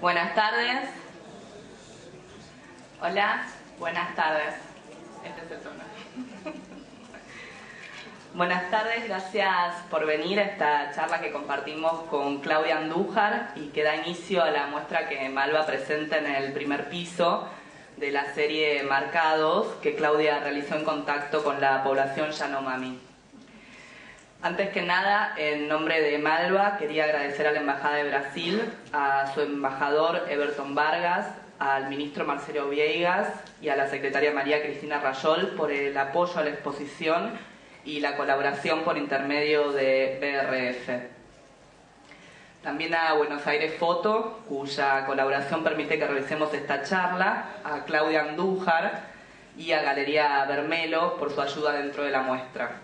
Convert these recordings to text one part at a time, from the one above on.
Buenas tardes. Hola, buenas tardes. Este es el tono. Buenas tardes, gracias por venir a esta charla que compartimos con Claudia Andújar y que da inicio a la muestra que Malva presenta en el primer piso de la serie Marcados que Claudia realizó en contacto con la población Yanomami. Antes que nada, en nombre de Malva, quería agradecer a la Embajada de Brasil, a su embajador Everton Vargas, al ministro Marcelo Viegas y a la secretaria María Cristina Rayol por el apoyo a la exposición y la colaboración por intermedio de BRF. También a Buenos Aires Foto, cuya colaboración permite que realicemos esta charla, a Claudia Andújar y a Galería Bermelo por su ayuda dentro de la muestra.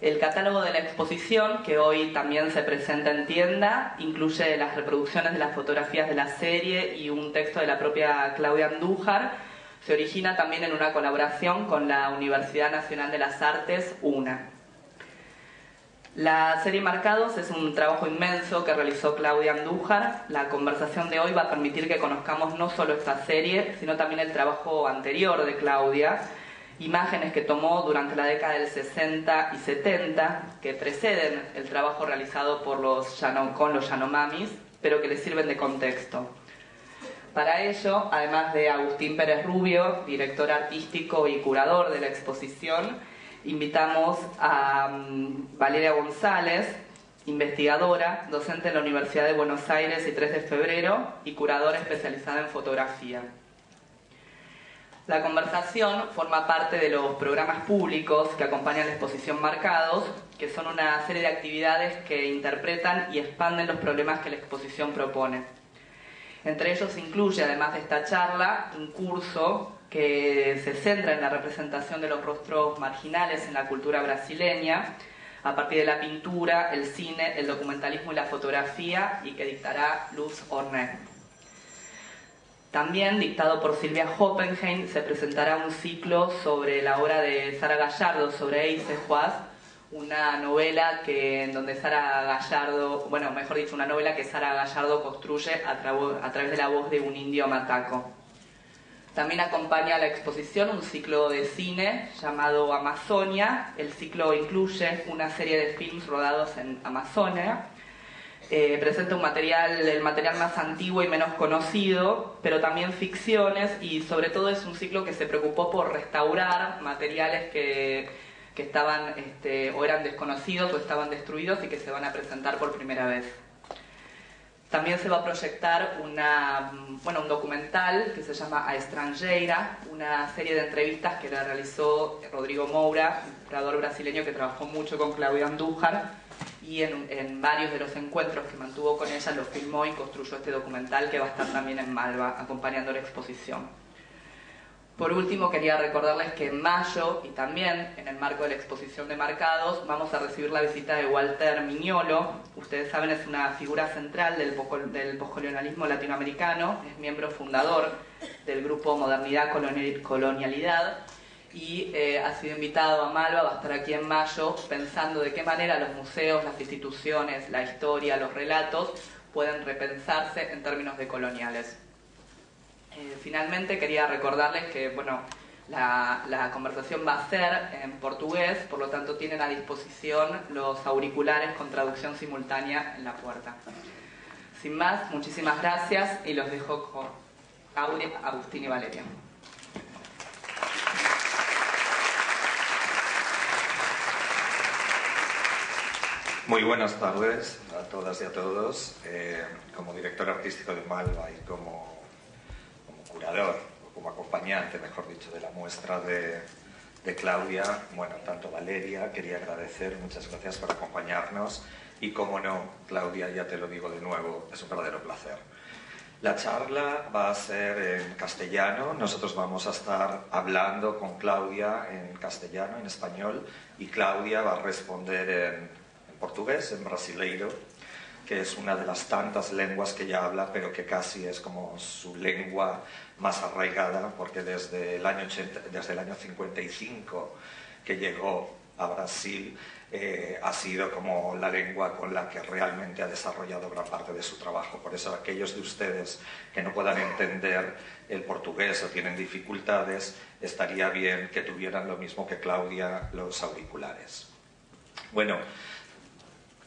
El catálogo de la exposición, que hoy también se presenta en tienda, incluye las reproducciones de las fotografías de la serie y un texto de la propia Claudia Andújar. Se origina también en una colaboración con la Universidad Nacional de las Artes, UNA. La serie Marcados es un trabajo inmenso que realizó Claudia Andújar. La conversación de hoy va a permitir que conozcamos no solo esta serie, sino también el trabajo anterior de Claudia, imágenes que tomó durante la década del 60 y 70, que preceden el trabajo realizado por con los Yanomamis, pero que les sirven de contexto. Para ello, además de Agustín Pérez Rubio, director artístico y curador de la exposición, invitamos a Valeria González, investigadora, docente en la Universidad de Buenos Aires y 3 de febrero y curadora especializada en fotografía. La conversación forma parte de los programas públicos que acompañan la exposición Marcados, que son una serie de actividades que interpretan y expanden los problemas que la exposición propone. Entre ellos incluye, además de esta charla, un curso que se centra en la representación de los rostros marginales en la cultura brasileña, a partir de la pintura, el cine, el documentalismo y la fotografía, y que dictará Luz Orné. También, dictado por Silvia Hoppenheim, se presentará un ciclo sobre la obra de Sara Gallardo, sobre Eisehuas, una novela en donde Sara Gallardo, una novela que Sara Gallardo construye a través de la voz de un indio mataco. También acompaña a la exposición un ciclo de cine llamado Amazonia. El ciclo incluye una serie de films rodados en Amazonia. Presenta el material más antiguo y menos conocido, pero también ficciones, y sobre todo es un ciclo que se preocupó por restaurar materiales que estaban o eran desconocidos o estaban destruidos y que se van a presentar por primera vez. También se va a proyectar un documental que se llama A Estrangeira, una serie de entrevistas que la realizó Rodrigo Moura, un curador brasileño que trabajó mucho con Claudia Andújar, y en varios de los encuentros que mantuvo con ella lo filmó y construyó este documental que va a estar también en Malva acompañando la exposición. Por último, quería recordarles que en mayo, y también en el marco de la exposición de Marcados, vamos a recibir la visita de Walter Mignolo. Ustedes saben, es una figura central del poscolonialismo latinoamericano, es miembro fundador del grupo Modernidad Colonialidad, y ha sido invitado a Malva, va a estar aquí en mayo, pensando de qué manera los museos, las instituciones, la historia, los relatos pueden repensarse en términos decoloniales. Finalmente quería recordarles que la conversación va a ser en portugués, por lo tanto tienen a disposición los auriculares con traducción simultánea en la puerta. Sin más, muchísimas gracias y los dejo con Aurea, Agustín y Valeria. Muy buenas tardes a todas y a todos. Como director artístico de Malva y como curador, o como acompañante, mejor dicho, de la muestra de Claudia, tanto Valeria, quería agradecer, muchas gracias por acompañarnos, y como no, Claudia, ya te lo digo de nuevo, es un verdadero placer. La charla va a ser en castellano, nosotros vamos a estar hablando con Claudia en castellano, en español, y Claudia va a responder en portugués, en brasileiro, que es una de las tantas lenguas que ella habla, pero que casi es como su lengua más arraigada, porque desde el año 55 que llegó a Brasil, ha sido como la lengua con la que realmente ha desarrollado gran parte de su trabajo. Por eso aquellos de ustedes que no puedan entender el portugués o tienen dificultades, estaría bien que tuvieran lo mismo que Claudia, los auriculares. Bueno,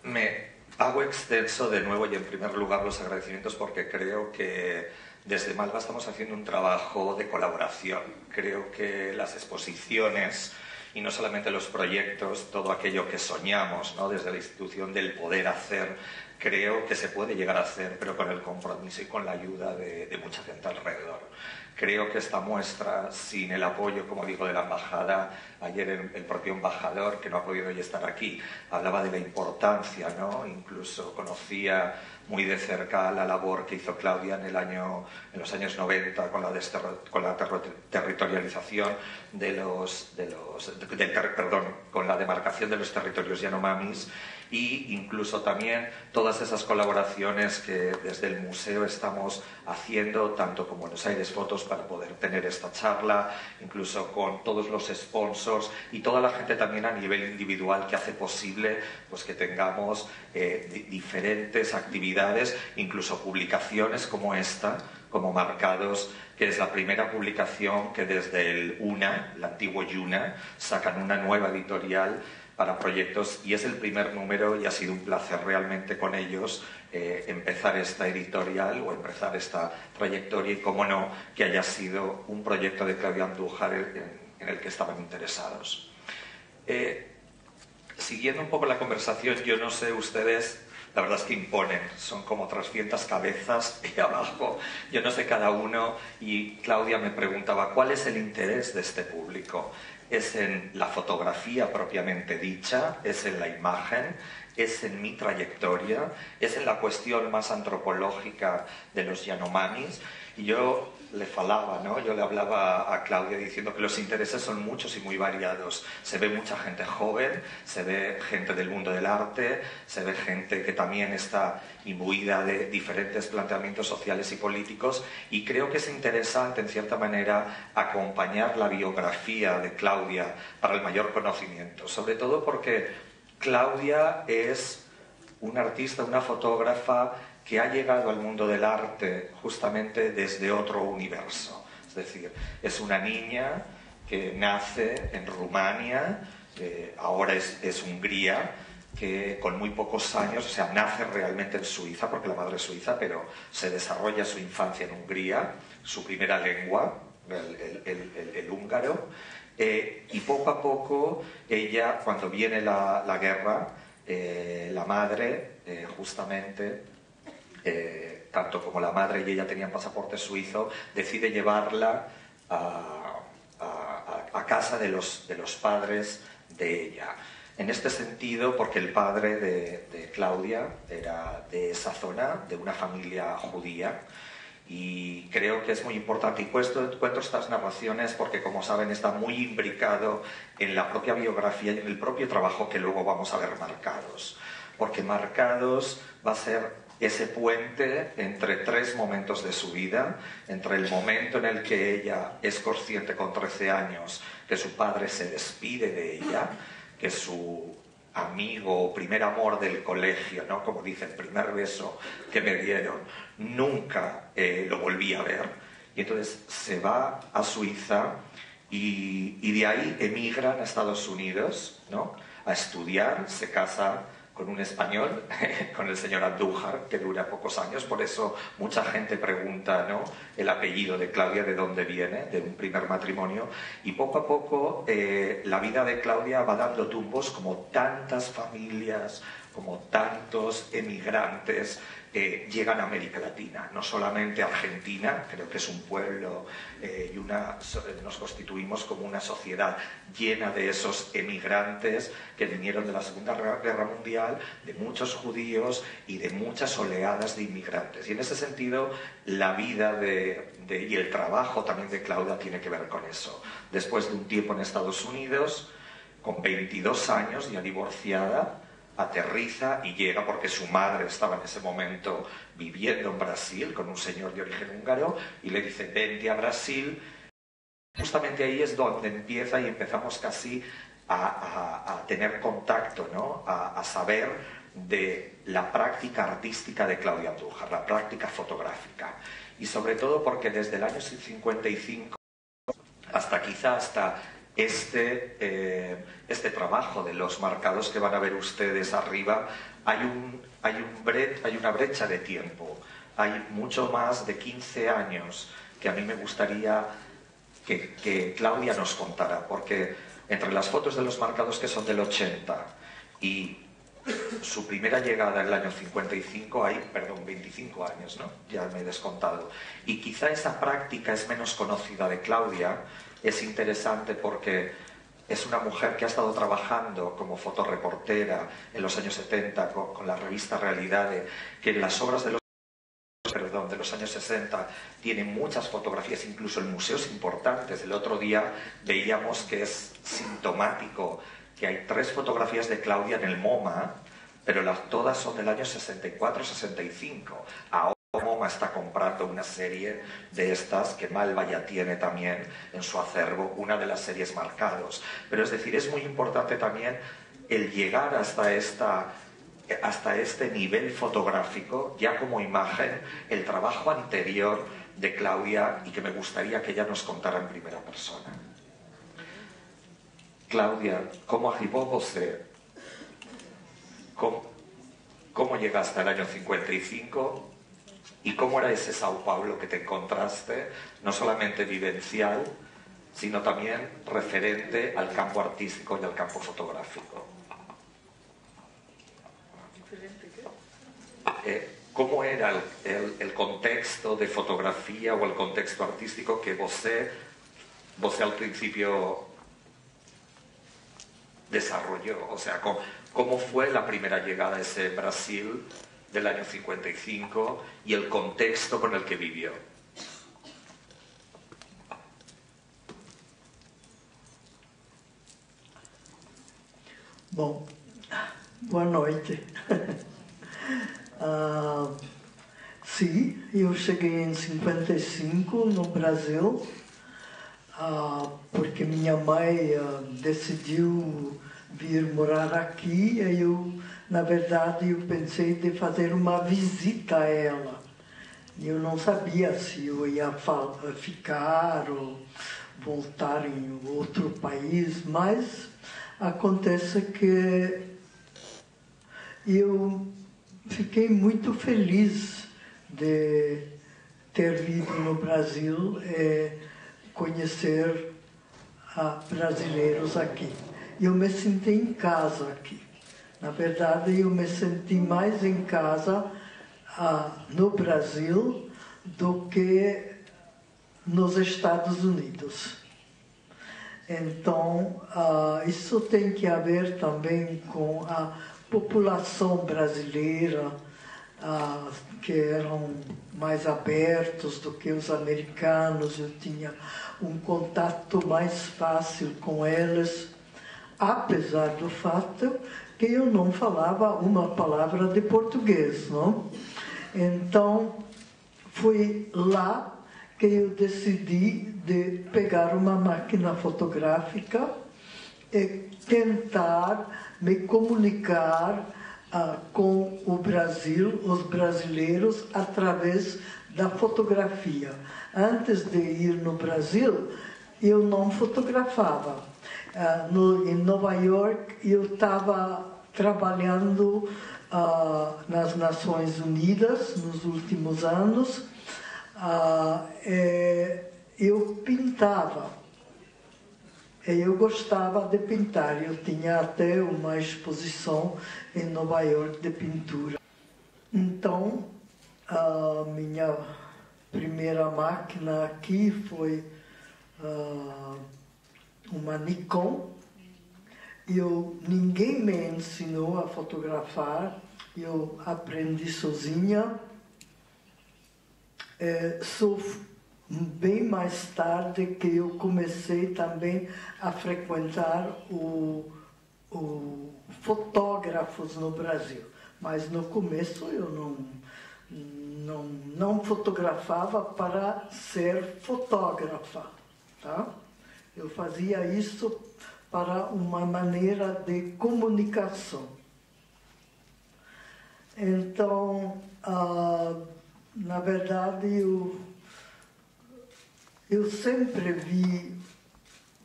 me hago extenso de nuevo y en primer lugar los agradecimientos porque creo que desde Malva estamos haciendo un trabajo de colaboración. Creo que las exposiciones y no solamente los proyectos, todo aquello que soñamos, ¿no?, desde la institución del poder hacer, creo que se puede llegar a hacer, pero con el compromiso y con la ayuda de mucha gente alrededor. Creo que esta muestra, sin el apoyo, como digo, de la embajada, ayer el propio embajador, que no ha podido hoy estar aquí, hablaba de la importancia, ¿no? Incluso conocía muy de cerca la labor que hizo Claudia en los años 90 con la territorialización con la demarcación de los territorios Yanomamis, y incluso también todas esas colaboraciones que desde el museo estamos haciendo, tanto con Buenos Aires Fotos para poder tener esta charla, incluso con todos los sponsors y toda la gente también a nivel individual que hace posible pues, que tengamos diferentes actividades, incluso publicaciones como esta, como Marcados, que es la primera publicación que desde el UNA, el antiguo YUNA, sacan una nueva editorial para proyectos, y es el primer número y ha sido un placer realmente con ellos empezar esta editorial o empezar esta trayectoria, y cómo no, que haya sido un proyecto de Claudia Andújar en el que estaban interesados. Siguiendo un poco la conversación, yo no sé ustedes, la verdad es que imponen, son como 300 cabezas y abajo, yo no sé cada uno, y Claudia me preguntaba, ¿cuál es el interés de este público? ¿Es en la fotografía propiamente dicha? ¿Es en la imagen? ¿Es en mi trayectoria? ¿Es en la cuestión más antropológica de los Yanomamis? Y yo le falaba, ¿no? Yo le hablaba a Claudia diciendo que los intereses son muchos y muy variados. Se ve mucha gente joven, se ve gente del mundo del arte, se ve gente que también está imbuida de diferentes planteamientos sociales y políticos, y creo que es interesante, en cierta manera, acompañar la biografía de Claudia para el mayor conocimiento, sobre todo porque Claudia es una artista, una fotógrafa que ha llegado al mundo del arte justamente desde otro universo. Es decir, es una niña que nace en Rumania, ahora es Hungría, que con muy pocos años, o sea, nace realmente en Suiza, porque la madre es suiza, pero se desarrolla su infancia en Hungría, su primera lengua, el húngaro, y poco a poco ella, cuando viene la guerra, la madre, justamente, tanto como la madre y ella tenían pasaporte suizo, decide llevarla a casa de los padres de ella. En este sentido, porque el padre de Claudia era de esa zona, de una familia judía, y creo que es muy importante, y cuento estas narraciones porque, como saben, está muy imbricado en la propia biografía y en el propio trabajo que luego vamos a ver Marcados, porque Marcados va a ser ese puente entre tres momentos de su vida, entre el momento en el que ella es consciente con 13 años que su padre se despide de ella, que su amigo o primer amor del colegio, ¿no?, como dice, el primer beso que me dieron, nunca lo volví a ver, y entonces se va a Suiza y de ahí emigran a Estados Unidos, ¿no?, a estudiar, se casa con un español, con el señor Andújar, que dura pocos años. Por eso mucha gente pregunta, ¿no?, el apellido de Claudia, de dónde viene, de un primer matrimonio. Y poco a poco la vida de Claudia va dando tumbos, como tantas familias, como tantos emigrantes llegan a América Latina, no solamente a Argentina. Creo que es un pueblo y nos constituimos como una sociedad llena de esos emigrantes que vinieron de la Segunda Guerra Mundial, de muchos judíos y de muchas oleadas de inmigrantes. Y en ese sentido, la vida y el trabajo también de Claudia tiene que ver con eso. Después de un tiempo en Estados Unidos, con 22 años, ya divorciada, aterriza y llega, porque su madre estaba en ese momento viviendo en Brasil con un señor de origen húngaro, y le dice: vente a Brasil. Justamente ahí es donde empieza y empezamos casi a tener contacto, ¿no? A saber de la práctica artística de Claudia Andújar, la práctica fotográfica. Y sobre todo porque desde el año 55 hasta este trabajo de los marcados que van a ver ustedes arriba, hay una brecha de tiempo. Hay mucho más de 15 años que a mí me gustaría que Claudia nos contara, porque entre las fotos de los marcados que son del 80 y su primera llegada en el año 55 hay, 25 años, ¿no? Ya me he descontado. Y quizá esa práctica es menos conocida de Claudia. Es interesante porque es una mujer que ha estado trabajando como fotoreportera en los años 70 con la revista Realidade, que en las obras de los años 60 tiene muchas fotografías, incluso en museos importantes. El otro día veíamos que es sintomático que hay 3 fotografías de Claudia en el MoMA, pero todas son del año 64-65. Ahora MoMA está comprando una serie de estas que Malva ya tiene también en su acervo, una de las series marcados. Pero es decir, es muy importante también el llegar hasta este nivel fotográfico, ya como imagen, el trabajo anterior de Claudia, y que me gustaría que ella nos contara en primera persona. Claudia, ¿cómo arribó você? ¿Cómo llegaste al año 55? ¿Y cómo era ese Sao Paulo que te encontraste, no solamente vivencial, sino también referente al campo artístico y al campo fotográfico? ¿Cómo era el contexto de fotografía o el contexto artístico que você al principio desarrolló? O sea, ¿cómo fue la primera llegada a ese Brasil del año 55 y el contexto con el que vivió? Bom, boa noite. Sim, eu cheguei em 55 no Brasil, porque minha mãe decidiu vir morar aqui, e na verdade, eu pensei de fazer uma visita a ela. Eu não sabia se eu ia ficar ou voltar em outro país, mas acontece que eu fiquei muito feliz de ter vindo no Brasil e conhecer brasileiros aqui. Eu me senti em casa aqui. Na verdade, eu me senti mais em casa no Brasil do que nos Estados Unidos. Então, isso tem que ver também com a população brasileira, que eram mais abertos do que os americanos. Eu tinha um contato mais fácil com eles, apesar do fato que eu não falava uma palavra de português, não? Então, foi lá que eu decidi de pegar uma máquina fotográfica e tentar me comunicar com o Brasil, os brasileiros, através da fotografia. Antes de ir no Brasil, eu não fotografava. Em Nova York, eu estava trabalhando nas Nações Unidas nos últimos anos. Eu pintava. Eu gostava de pintar. Eu tinha até uma exposição em Nova York de pintura. Então, a minha primeira máquina aqui foi uma Nikon. Ninguém me ensinou a fotografar. Eu aprendi sozinha. Só bem mais tarde que eu comecei também a frequentar fotógrafos no Brasil. Mas no começo eu não fotografava para ser fotógrafa, tá? Eu fazia isso para uma maneira de comunicação. Então, na verdade, eu sempre vi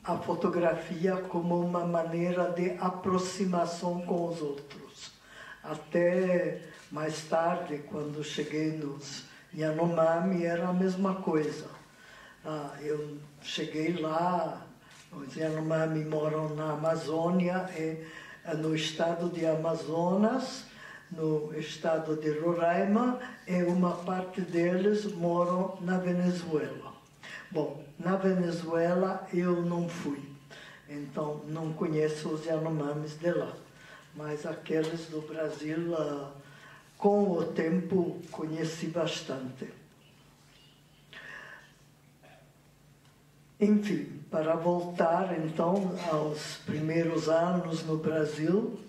a fotografia como uma maneira de aproximação com os outros. Até mais tarde, quando cheguei nos Yanomami, era a mesma coisa. Eu cheguei lá, os Yanomami moram na Amazônia, no estado de Amazonas, no estado de Roraima, e uma parte deles moram na Venezuela. Bom, na Venezuela eu não fui, então não conheço os Yanomamis de lá, mas aqueles do Brasil, com o tempo, conheci bastante. Enfim, para voltar então aos primeiros anos no Brasil,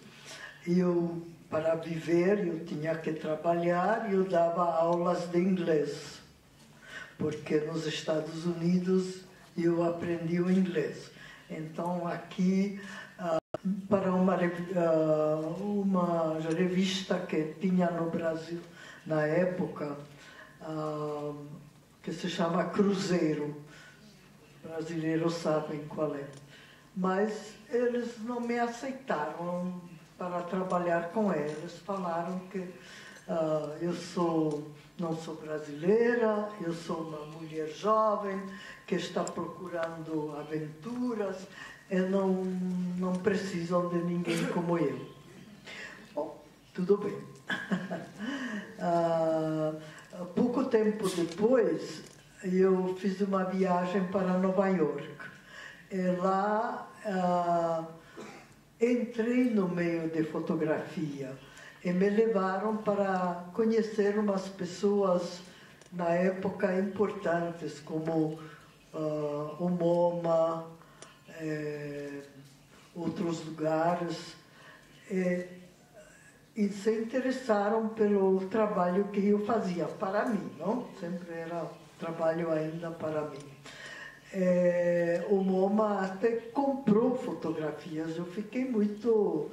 para viver, eu tinha que trabalhar e eu dava aulas de inglês, porque nos Estados Unidos eu aprendi o inglês. Então, aqui, para uma revista que tinha no Brasil, na época, que se chama Cruzeiro, brasileiros sabem qual é. Mas eles não me aceitaram para trabalhar com eles. Falaram que eu não sou brasileira, eu sou uma mulher jovem que está procurando aventuras e não precisam de ninguém como eu. Bom, tudo bem. Pouco tempo depois, eu fiz uma viagem para Nova York. E lá entrei no meio de fotografia e me levaram para conhecer umas pessoas na época importantes, como o MoMA, outros lugares, e se interessaram pelo trabalho que eu fazia para mim, não? Sempre era trabalho ainda para mim. O MoMA até comprou fotografias. Eu fiquei muito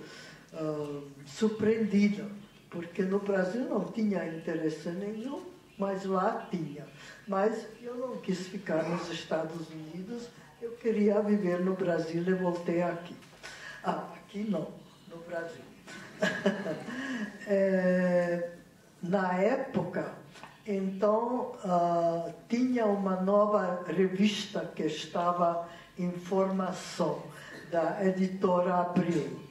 surpreendida, porque no Brasil não tinha interesse nenhum, mas lá tinha. Mas eu não quis ficar nos Estados Unidos, eu queria viver no Brasil e voltei aqui. Aqui não, no Brasil. Na época, então, tinha uma nova revista que estava em formação, da editora Abril.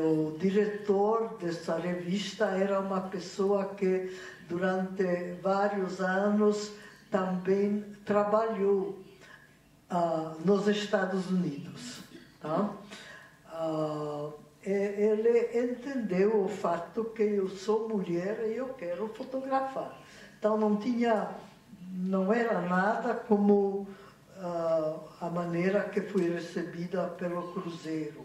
O diretor dessa revista era uma pessoa que, durante vários anos, também trabalhou nos Estados Unidos. Tá? Ele entendeu o fato que eu sou mulher e eu quero fotografar. Então não era nada como a maneira que fui recebida pelo Cruzeiro.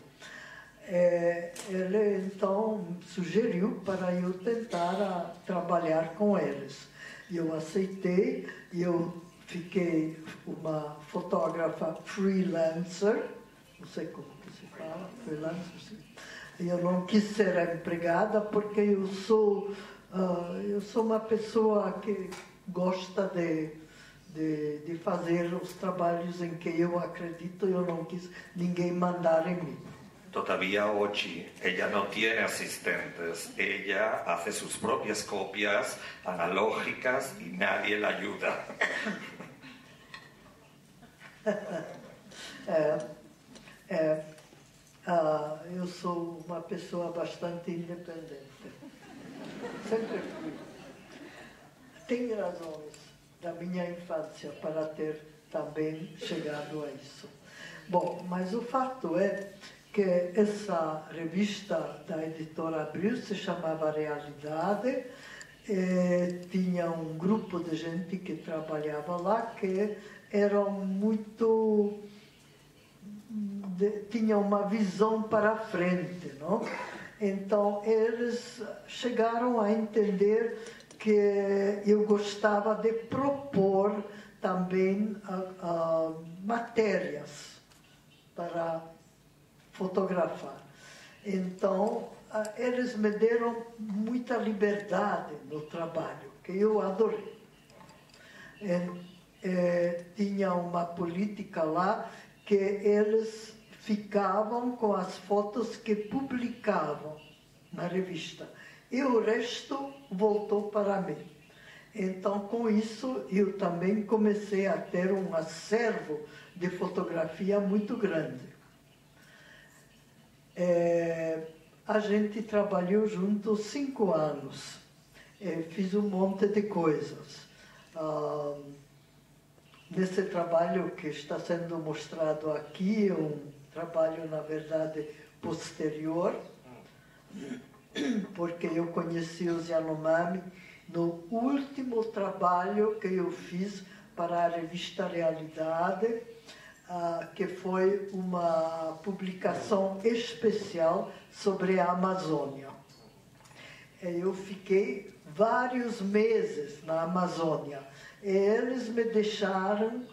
Ele então sugeriu para eu tentar trabalhar com eles. Eu aceitei e eu fiquei uma fotógrafa freelancer, não sei como que se fala, freelancer, sim. Eu não quis ser empregada porque eu sou uma pessoa que gosta de fazer os trabalhos em que eu acredito. Eu não quis ninguém mandar em mim. Todavía hoy ella no tiene asistentes, ella hace sus propias copias analógicas y nadie la ayuda. Eu sou uma pessoa bastante independente. Sempre fui. Tem razões da minha infância para ter também chegado a isso. Bom, mas o fato é que essa revista da editora Abril se chamava Realidade, e tinha um grupo de gente que trabalhava lá que eram muito... tinham uma visão para frente, não? Então, eles chegaram a entender que eu gostava de propor também matérias para fotografar. Então, eles me deram muita liberdade no trabalho, que eu adorei. Tinha uma política lá que eles ficavam com as fotos que publicavam na revista. E o resto voltou para mim. Então, com isso, eu também comecei a ter um acervo de fotografia muito grande. A gente trabalhou juntos 5 anos. Fiz um monte de coisas. Nesse trabalho que está sendo mostrado aqui, um trabalho, na verdade, posterior, porque eu conheci os Yanomami no último trabalho que eu fiz para a revista Realidade, que foi uma publicação especial sobre a Amazônia. Eu fiquei vários meses na Amazônia. E eles me deixaram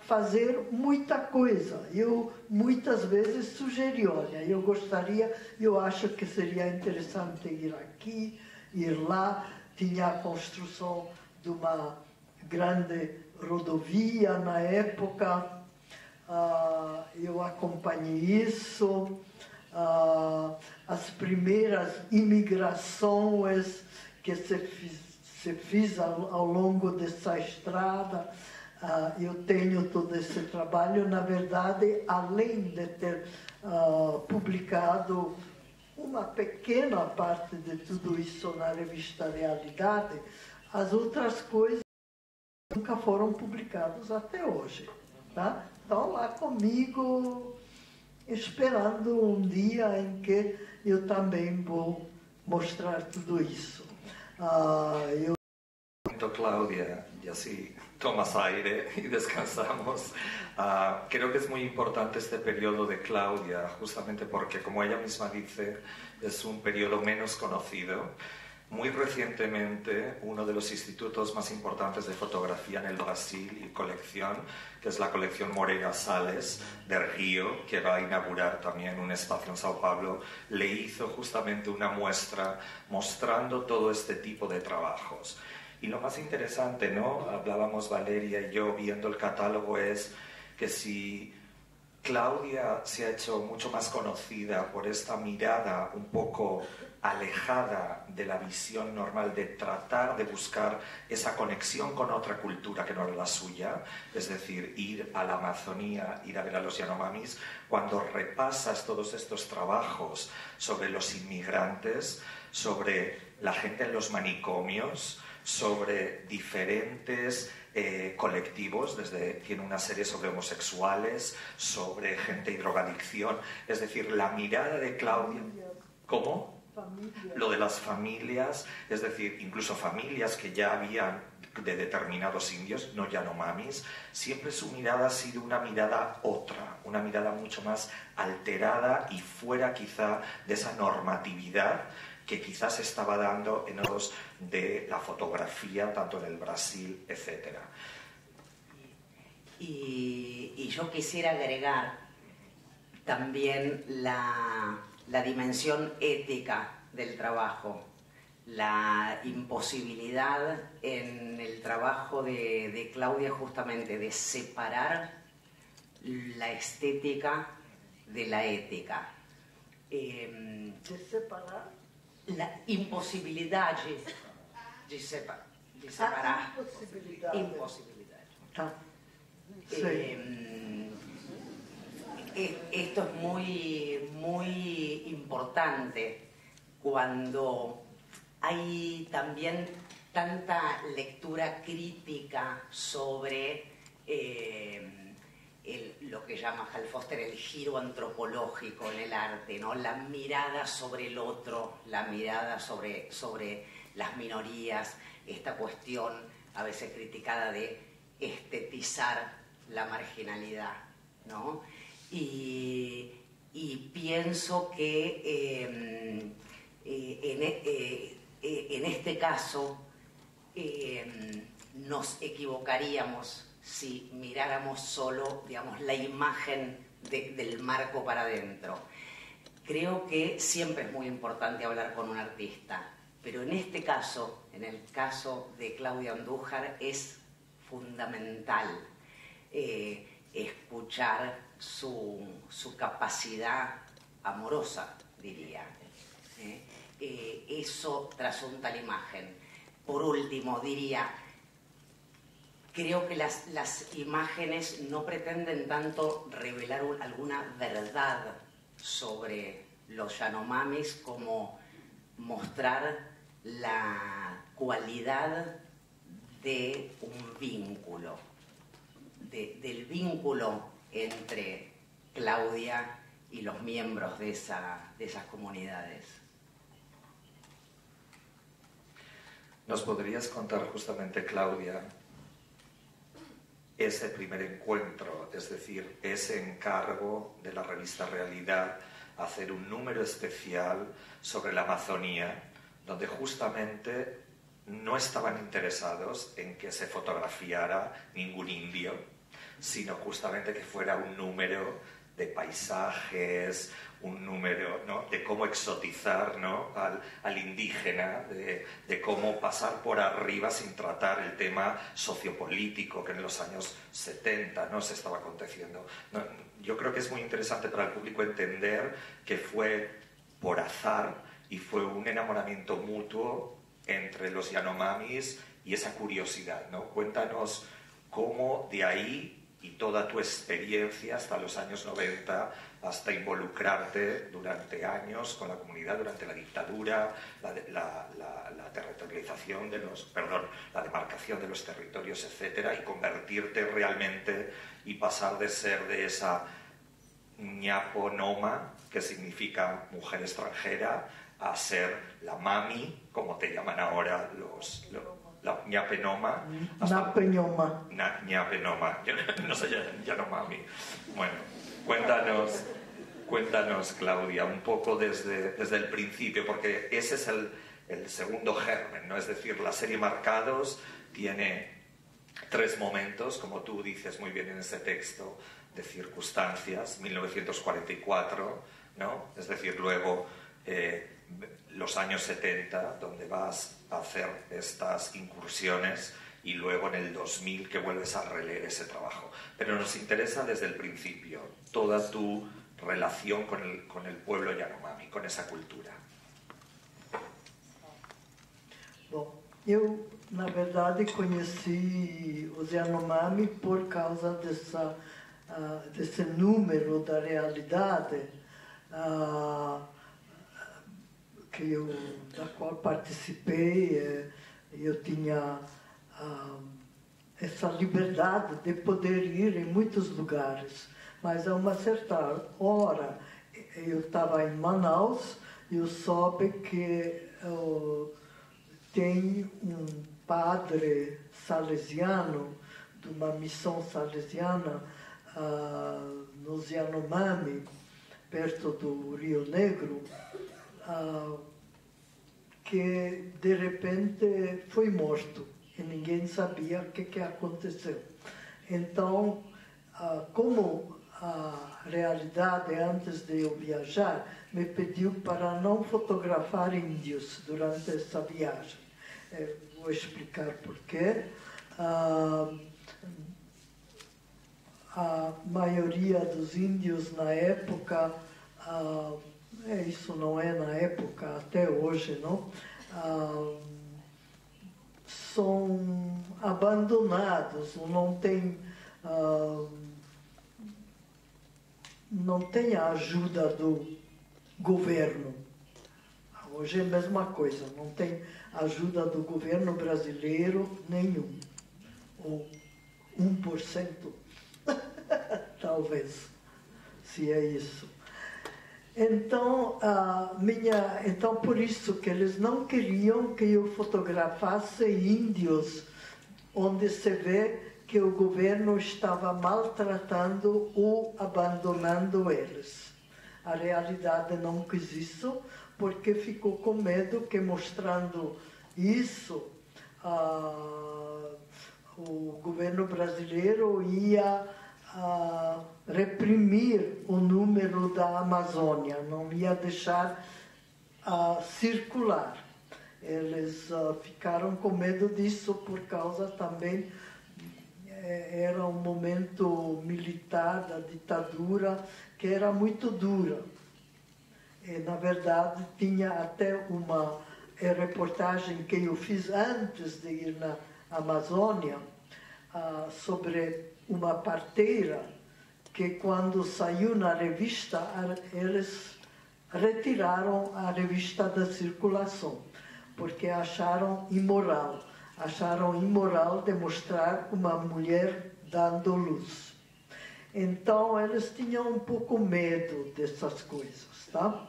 fazer muita coisa. Eu muitas vezes sugeri, olha, eu acho que seria interessante ir aqui, ir lá. Tinha a construção de uma grande rodovia na época. Eu acompanhei isso. As primeiras imigrações que se fiz ao longo dessa estrada. Eu tenho todo esse trabalho. Na verdade, além de ter publicado uma pequena parte de tudo isso na revista Realidade, as outras coisas nunca foram publicadas até hoje. Tá? Estão lá comigo, esperando um dia em que eu também vou mostrar tudo isso. Claudia, y así tomas aire y descansamos. Creo que es muy importante este periodo de Claudia, justamente porque, como ella misma dice, es un periodo menos conocido. Muy recientemente, uno de los institutos más importantes de fotografía en el Brasil y colección, que es la colección Moreira Salles de Río, que va a inaugurar también un espacio en Sao Paulo, le hizo justamente una muestra mostrando todo este tipo de trabajos. Y lo más interesante, ¿no? Hablábamos Valeria y yo viendo el catálogo, es que si Claudia se ha hecho mucho más conocida por esta mirada un poco alejada de la visión normal de tratar de buscar esa conexión con otra cultura que no era la suya, es decir, ir a la Amazonía, ir a ver a los Yanomamis, cuando repasas todos estos trabajos sobre los inmigrantes, sobre la gente en los manicomios, sobre diferentes colectivos, tiene una serie sobre homosexuales, sobre gente y drogadicción, es decir, la mirada de Claudia... ¿Cómo? Familias. Lo de las familias, es decir, incluso familias que ya habían de determinados indios, no Yanomamis, siempre su mirada ha sido una mirada otra, una mirada mucho más alterada y fuera quizá de esa normatividad que quizás se estaba dando en los de la fotografía, tanto en el Brasil, etc. Y yo quisiera agregar también la dimensión ética del trabajo, la imposibilidad en el trabajo de Claudia justamente de separar la estética de la ética. ¿De separar? La imposibilidad de separar. Imposibilidad. Esto es muy, muy importante cuando hay también tanta lectura crítica sobre lo que llama Hal Foster el giro antropológico en el arte, ¿no? La mirada sobre el otro, la mirada sobre las minorías, esta cuestión a veces criticada de estetizar la marginalidad, ¿no? Y pienso que en este caso nos equivocaríamos si miráramos solo, digamos, la imagen del marco para adentro. Creo que siempre es muy importante hablar con un artista, pero en este caso, en el caso de Claudia Andújar, es fundamental escuchar su capacidad amorosa, diría. Eso trasunta la imagen. Por último, diría, creo que las imágenes no pretenden tanto revelar alguna verdad sobre los Yanomamis como mostrar la cualidad de un vínculo, del vínculo entre Claudia y los miembros de esas comunidades. ¿Nos podrías contar justamente, Claudia, ese primer encuentro, es decir, ese encargo de la revista Realidad, hacer un número especial sobre la Amazonía, donde justamente no estaban interesados en que se fotografiara ningún indio, sino justamente que fuera un número de paisajes, un número, ¿no?, de cómo exotizar, ¿no?, al indígena, de cómo pasar por arriba sin tratar el tema sociopolítico que en los años 70 no se estaba aconteciendo. No, yo creo que es muy interesante para el público entender que fue por azar y fue un enamoramiento mutuo entre los Yanomamis y esa curiosidad, ¿no? Cuéntanos cómo de ahí y toda tu experiencia hasta los años 90, hasta involucrarte durante años con la comunidad, durante la dictadura, la territorialización la demarcación de los territorios, etcétera, y convertirte realmente y pasar de ser de esa ñapo noma, que significa mujer extranjera, a ser la mami, como te llaman ahora la ñape noma. Ñapenoma. Ñape noma, no sé, ya no mami. Bueno, cuéntanos, Claudia, un poco desde el principio, porque ese es el segundo germen, ¿no? Es decir, la serie Marcados tiene 3 momentos, como tú dices muy bien en ese texto, de circunstancias, 1944, ¿no? Es decir, luego los años 70, donde vas a hacer estas incursiones, y luego en el 2000 que vuelves a releer ese trabajo. Pero nos interesa desde el principio toda tu relación con el pueblo Yanomami, con esa cultura. Bom, eu, na verdade, conheci os Yanomami por causa desse número da realidade da qual participei. Eu tinha essa liberdade de poder ir em muitos lugares, mas a uma certa hora eu estava em Manaus e eu soube que tem um padre salesiano, de uma missão salesiana nos Yanomami, perto do Rio Negro, que de repente foi morto e ninguém sabia o que aconteceu. Então, como a realidade, antes de eu viajar, me pediu para não fotografar índios durante essa viagem. Vou explicar por quê. A maioria dos índios na época, isso não é na época, até hoje, não? São abandonados, não tem a ajuda do governo. Hoje é a mesma coisa, não tem ajuda do governo brasileiro nenhum, ou 1%, talvez, se é isso. Então, então, por isso que eles não queriam que eu fotografasse índios, onde se vê que o governo estava maltratando ou abandonando eles. A realidade não quis isso, porque ficou com medo que, mostrando isso, o governo brasileiro ia reprimir o número da Amazônia, não ia deixar circular. Eles ficaram com medo disso por causa também, era um momento militar da ditadura que era muito dura. E, na verdade, tinha até uma reportagem que eu fiz antes de ir na Amazônia sobre uma parteira que, quando saiu na revista, eles retiraram a revista da circulação, porque acharam imoral demonstrar uma mulher dando luz. Então, eles tinham um pouco medo dessas coisas, tá?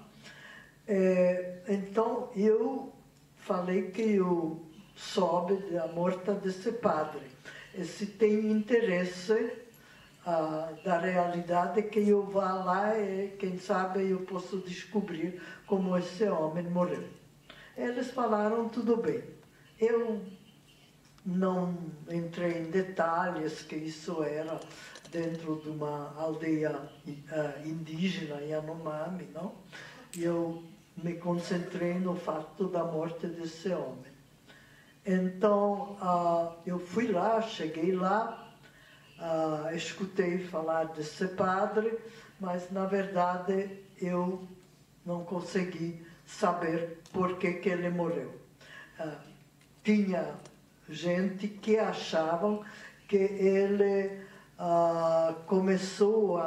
Então, eu falei que eu soube da morte desse padre. E se tem interesse da realidade, que eu vá lá e, quem sabe, eu posso descobrir como esse homem morreu. Eles falaram tudo bem. Eu não entrei em detalhes, que isso era dentro de uma aldeia indígena, Yanomami, não? Eu me concentrei no fato da morte desse homem. Então, eu fui lá, cheguei lá, escutei falar desse padre, mas, na verdade, eu não consegui saber por que ele morreu. Tinha gente que achavam que ele começou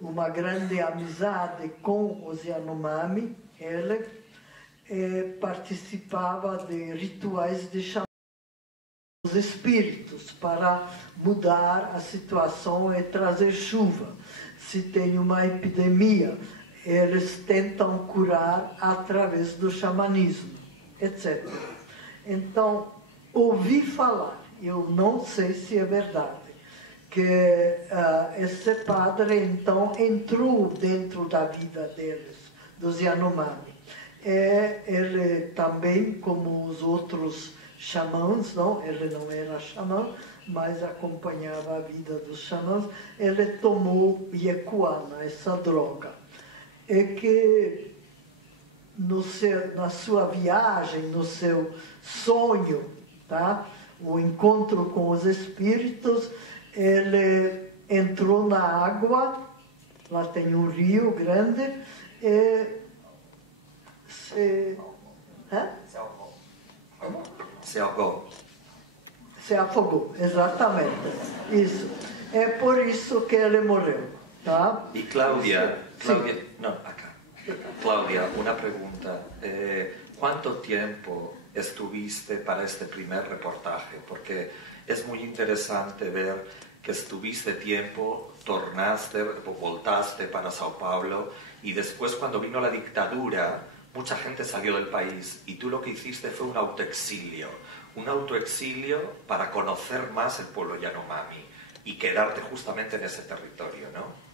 uma grande amizade com os Yanomami. Ele participava de rituais de chamar os espíritos para mudar a situação e trazer chuva. Se tem uma epidemia, eles tentam curar através do xamanismo, etc. Então, ouvi falar, eu não sei se é verdade, que esse padre, então, entrou dentro da vida deles, dos Yanomami. Ele também, como os outros xamãs, não? Ele não era xamã, mas acompanhava a vida dos xamãs, ele tomou Yekuana, essa droga. E que na sua viagem, no seu sonho, tá? O encontro com os espíritos, ele entrou na água, lá tem um rio grande, e se afogou, exatamente. Isso. É por isso que ele morreu, tá? E Cláudia, Cláudia, una pregunta. ¿Cuánto tiempo estuviste para este primer reportaje? Porque es muy interesante ver que estuviste tiempo, tornaste, voltaste para Sao Paulo, y después, cuando vino la dictadura, mucha gente salió del país, y tú lo que hiciste fue un autoexilio para conocer más el pueblo Yanomami y quedarte justamente en ese territorio, ¿no?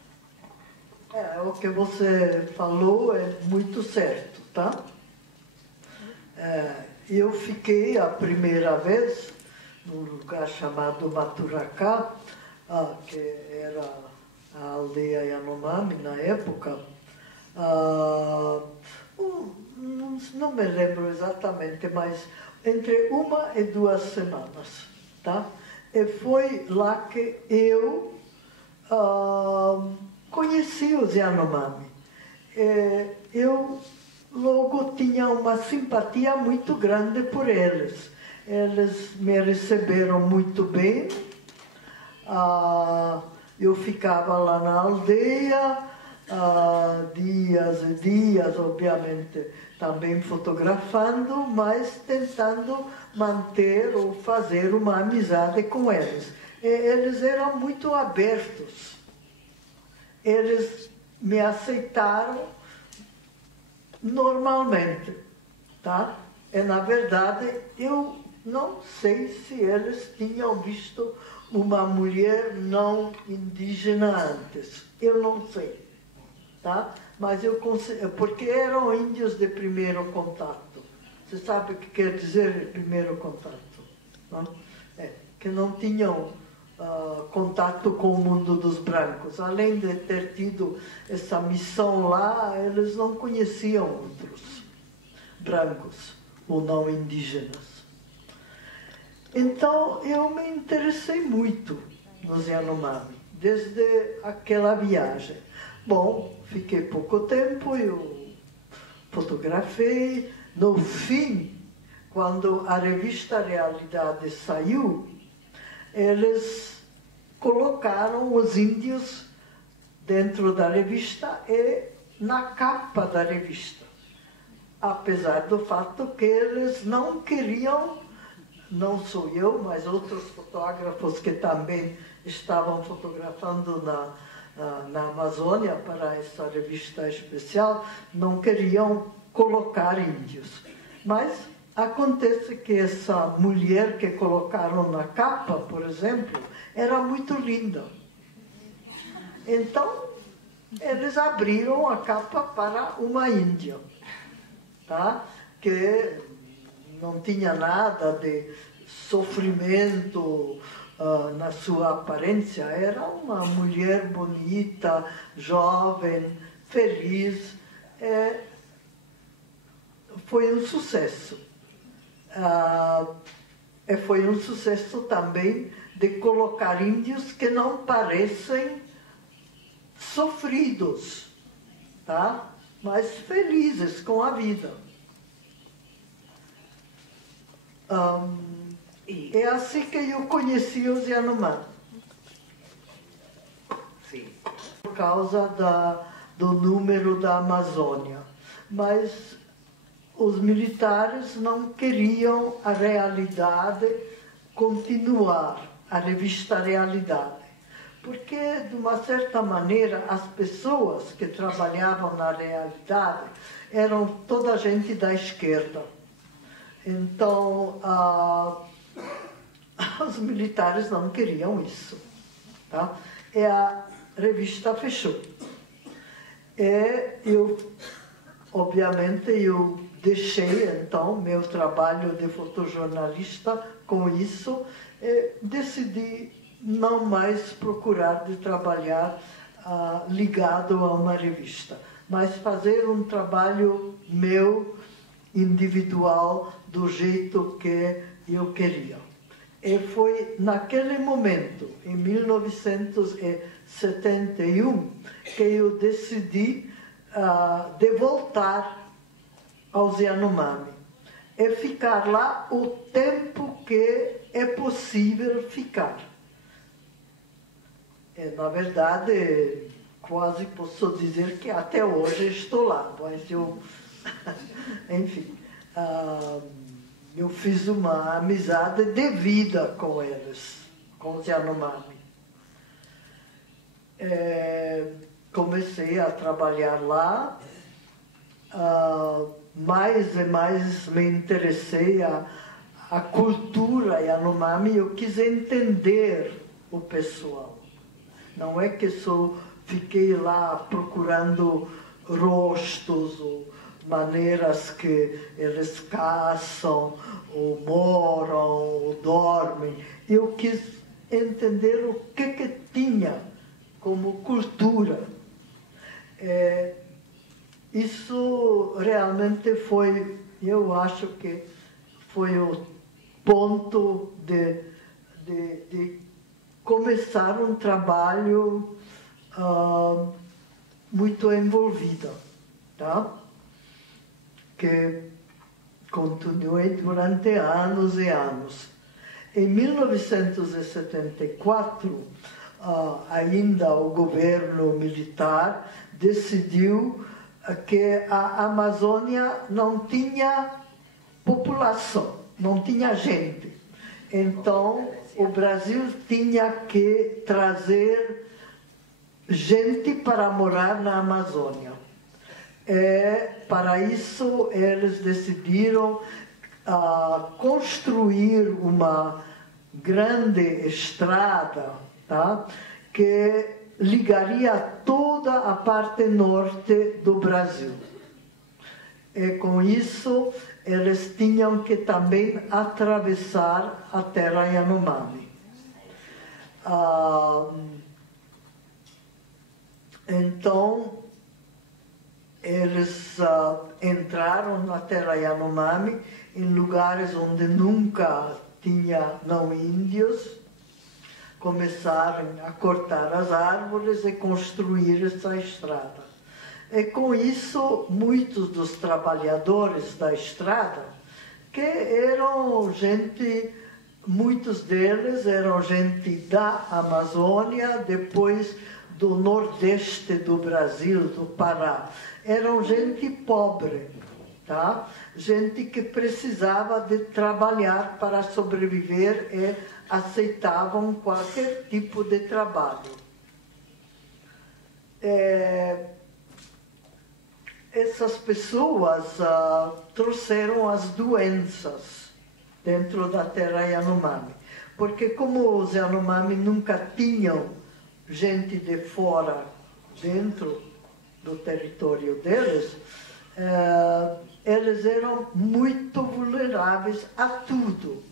O que você falou é muito certo, tá? Eu fiquei a primeira vez num lugar chamado Maturacá, que era a aldeia Yanomami na época. Não me lembro exatamente, mas entre 1 e 2 semanas, tá? E foi lá que eu conheci os Yanomami. Eu logo tinha uma simpatia muito grande por eles. Eles me receberam muito bem. Eu ficava lá na aldeia, dias e dias, obviamente, também fotografando, mas tentando manter ou fazer uma amizade com eles. E eles eram muito abertos. Eles me aceitaram normalmente, tá? E, na verdade, eu não sei se eles tinham visto uma mulher não indígena antes. Eu não sei, tá? Mas eu consigo, porque eram índios de primeiro contato. Você sabe o que quer dizer primeiro contato? Não? Que não tinham contato com o mundo dos brancos. Além de ter tido essa missão lá, eles não conheciam outros brancos ou não indígenas. Então, eu me interessei muito nos Yanomami, desde aquela viagem. Bom, fiquei pouco tempo, eu fotografei. No fim, quando a revista Realidade saiu, eles colocaram os índios dentro da revista e na capa da revista. Apesar do fato que eles não queriam, não sou eu, mas outros fotógrafos que também estavam fotografando na Amazônia para essa revista especial, não queriam colocar índios. Mas acontece que essa mulher que colocaram na capa, por exemplo, era muito linda. Então, eles abriram a capa para uma índia, tá? Que não tinha nada de sofrimento na sua aparência. Era uma mulher bonita, jovem, feliz. Foi um sucesso. Foi um sucesso também de colocar índios que não parecem sofridos, tá? Mas felizes com a vida. É assim que eu conheci os Yanomami. Sim. Por causa do número da Amazônia. Mas os militares não queriam a Realidade continuar, a revista Realidade. Porque, de uma certa maneira, as pessoas que trabalhavam na Realidade eram toda gente da esquerda. Então, os militares não queriam isso. Tá? E a revista fechou. Obviamente, eu deixei, então, meu trabalho de fotojornalista com isso e decidi não mais procurar de trabalhar ligado a uma revista, mas fazer um trabalho meu, individual, do jeito que eu queria. E foi naquele momento, em 1971, que eu decidi de voltar aos Yanomami e ficar lá o tempo que é possível ficar. Na verdade, quase posso dizer que até hoje estou lá, mas eu, enfim, eu fiz uma amizade de vida com eles, com os Yanomami. Comecei a trabalhar lá, mais e mais me interessei a cultura Yanomami, eu quis entender o pessoal. Não é que só fiquei lá procurando rostos ou maneiras que eles caçam, ou moram, ou dormem. Eu quis entender o que tinha como cultura. Isso realmente foi, eu acho que foi o ponto de começar um trabalho muito envolvido, tá? Que continuei durante anos e anos. Em 1974, ainda o governo militar decidiu que a Amazônia não tinha população, não tinha gente. Então, o Brasil tinha que trazer gente para morar na Amazônia. Para isso, eles decidiram construir uma grande estrada, tá? Que ligaria toda a parte norte do Brasil. E com isso, eles tinham que também atravessar a terra Yanomami. Então, eles entraram na terra Yanomami em lugares onde nunca tinha não índios, começaram a cortar as árvores e construir essa estrada. E com isso, muitos dos trabalhadores da estrada, que eram gente, muitos deles eram gente da Amazônia, depois do nordeste do Brasil, do Pará, eram gente pobre, tá? Gente que precisava de trabalhar para sobreviver e aceitavam qualquer tipo de trabalho. Essas pessoas trouxeram as doenças dentro da terra Yanomami, porque como os Yanomami nunca tinham gente de fora dentro do território deles, eles eram muito vulneráveis a tudo,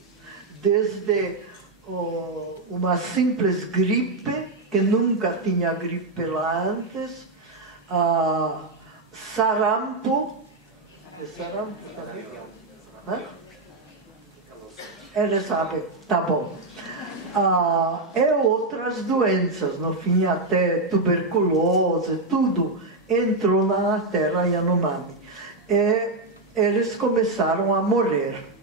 desde uma simples gripe, que nunca tinha gripe lá antes, sarampo. É sarampo, sabe? Ele sabe, tá bom. E outras doenças, no fim até tuberculose, tudo entrou na terra Yanomami. E eles começaram a morrer.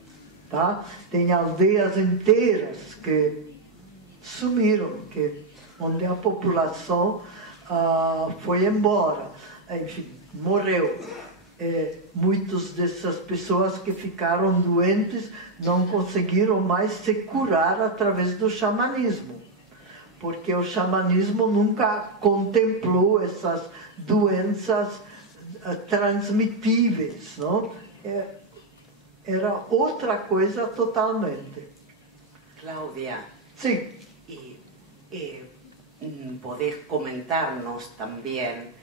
Tá? Tem aldeias inteiras que sumiram, onde a população foi embora. Enfim, morreu. Muitas dessas pessoas que ficaram doentes não conseguiram mais se curar através do xamanismo, porque o xamanismo nunca contemplou essas doenças transmitíveis, não? Era outra coisa totalmente. Claudia. Sí. ¿Podés comentarnos también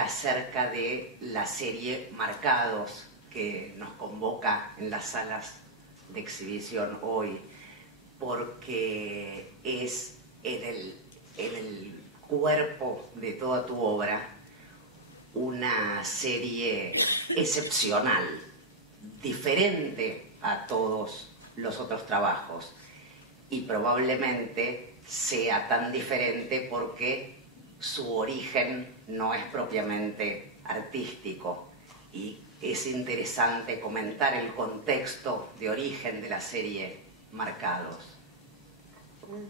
acerca de la serie Marcados que nos convoca en las salas de exhibición hoy? Porque es en el cuerpo de toda tu obra una serie excepcional, diferente a todos los otros trabajos, y probablemente sea tan diferente porque su origen no es propiamente artístico, y es interesante comentar el contexto de origen de la serie Marcados.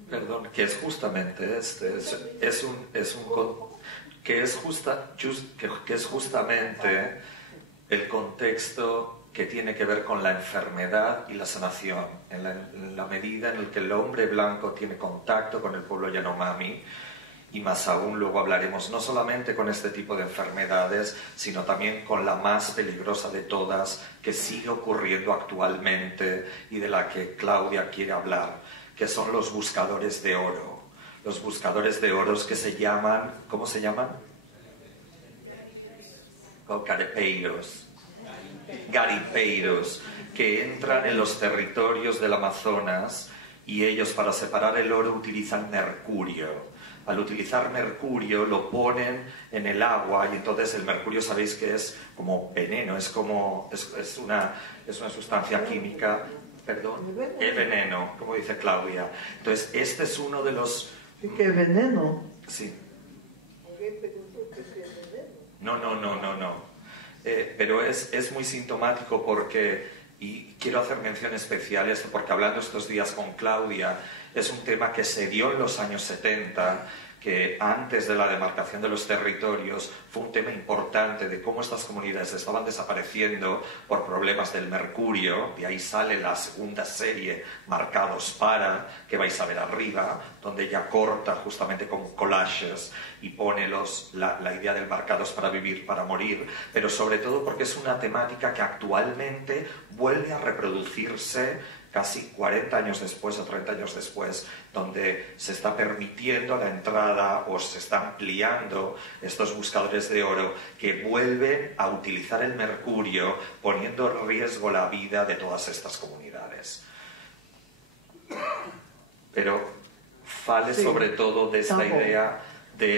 Perdón, que es justamente este, que es justamente el contexto que tiene que ver con la enfermedad y la sanación, en la medida en la que el hombre blanco tiene contacto con el pueblo Yanomami, y más aún luego hablaremos no solamente con este tipo de enfermedades, sino también con la más peligrosa de todas, que sigue ocurriendo actualmente y de la que Claudia quiere hablar, que son los buscadores de oro. Los buscadores de oro que se llaman, ¿cómo se llaman? Garipeiros, que entran en los territorios del Amazonas, y ellos para separar el oro utilizan mercurio. Al utilizar mercurio lo ponen en el agua, y entonces el mercurio sabéis que es como veneno, es una sustancia química, perdón, es veneno, como dice Claudia. Entonces este es uno de los... ¿Qué veneno? Sí. No. Pero es muy sintomático porque, y quiero hacer mención especial a esto, porque hablando estos días con Claudia, es un tema que se dio en los años 70, que antes de la demarcación de los territorios fue un tema importante de cómo estas comunidades estaban desapareciendo por problemas del mercurio. De ahí sale la segunda serie, Marcados para, que vais a ver arriba, donde ella corta justamente con collages y pone la idea del marcados para vivir, para morir, pero sobre todo porque es una temática que actualmente vuelve a reproducirse casi 40 años después o 30 años después, donde se está permitiendo la entrada o se está ampliando estos buscadores de oro que vuelven a utilizar el mercurio, poniendo en riesgo la vida de todas estas comunidades. Pero fale sobre todo desta ideia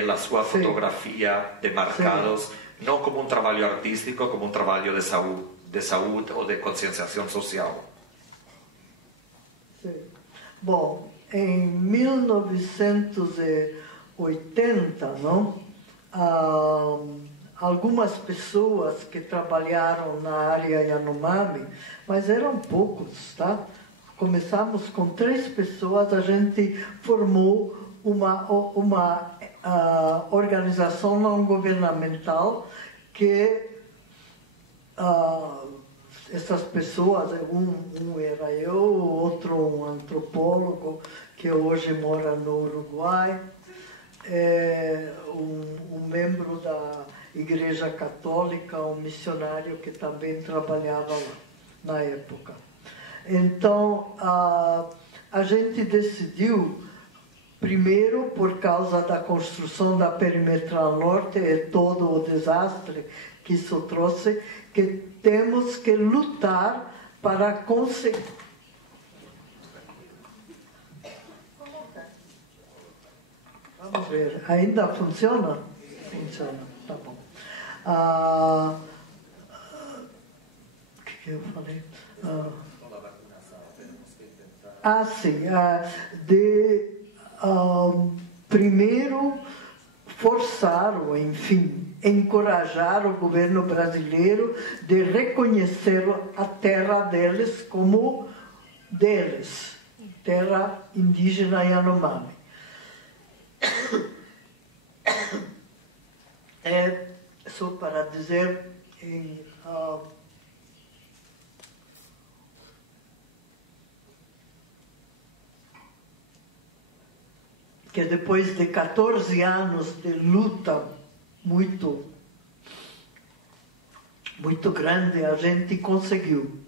da sua fotografia de marcados, não como um trabalho artístico, como um trabalho de saúde ou de conscienciação social. Sim. Bom, em 1980, não? Algumas pessoas que trabalharam na área Yanomami, mas eram poucos, tá? Começamos com 3 pessoas, a gente formou uma organização não governamental que essas pessoas, um era eu, outro um antropólogo que hoje mora no Uruguai, um membro da Igreja Católica, um missionário que também trabalhava lá na época. Então, a gente decidiu, primeiro, por causa da construção da Perimetral Norte e todo o desastre que isso trouxe, que temos que lutar para conseguir. Vamos ver, ainda funciona? Funciona, tá bom. O que eu falei? Sim, primeiro forçar, ou enfim, encorajar o governo brasileiro de reconhecer a terra deles como deles, terra indígena Yanomami. Só para dizer, que depois de 14 anos de luta muito grande, a gente conseguiu.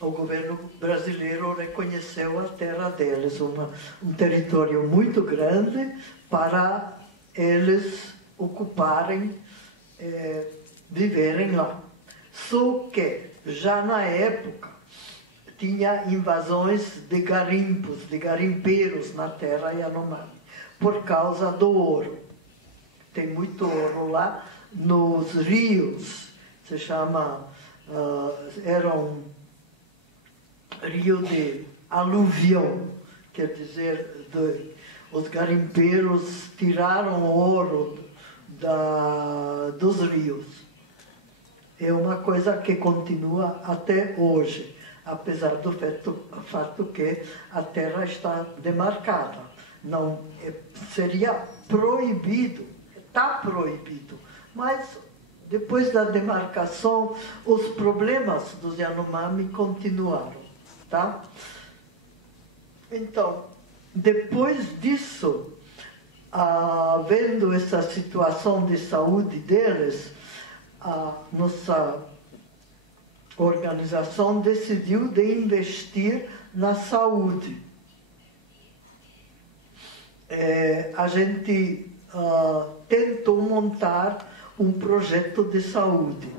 O governo brasileiro reconheceu a terra deles, um território muito grande para eles ocuparem, viverem lá. Só que, já na época, tinha invasões de garimpos, de garimpeiros na terra Yanomami, por causa do ouro. Tem muito ouro lá. Nos rios, se chama, era um rio de aluvião, quer dizer, os garimpeiros tiraram ouro dos rios. É uma coisa que continua até hoje, apesar do fato que a terra está demarcada. Não seria proibido, está proibido, mas depois da demarcação os problemas dos Yanomami continuaram, tá? Então, depois disso, vendo essa situação de saúde deles, a nossa organização decidiu de investir na saúde. A gente tentou montar um projeto de saúde.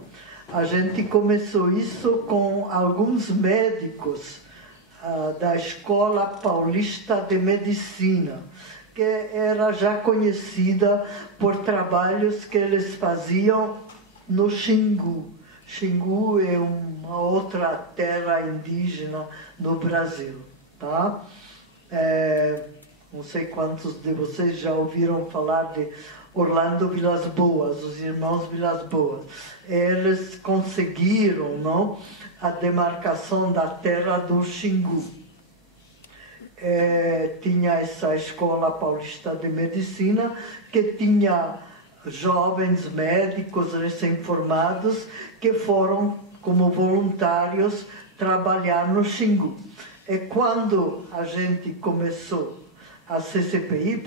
A gente começou isso com alguns médicos da Escola Paulista de Medicina, que era já conhecida por trabalhos que eles faziam no Xingu. Xingu é uma outra terra indígena no Brasil, tá? Não sei quantos de vocês já ouviram falar de Orlando Vilas Boas, os irmãos Vilas Boas. Eles conseguiram, não, a demarcação da terra do Xingu. Tinha essa Escola Paulista de Medicina, que tinha jovens médicos recém-formados que foram, como voluntários, trabalhar no Xingu. E quando a gente começou, a CCPY,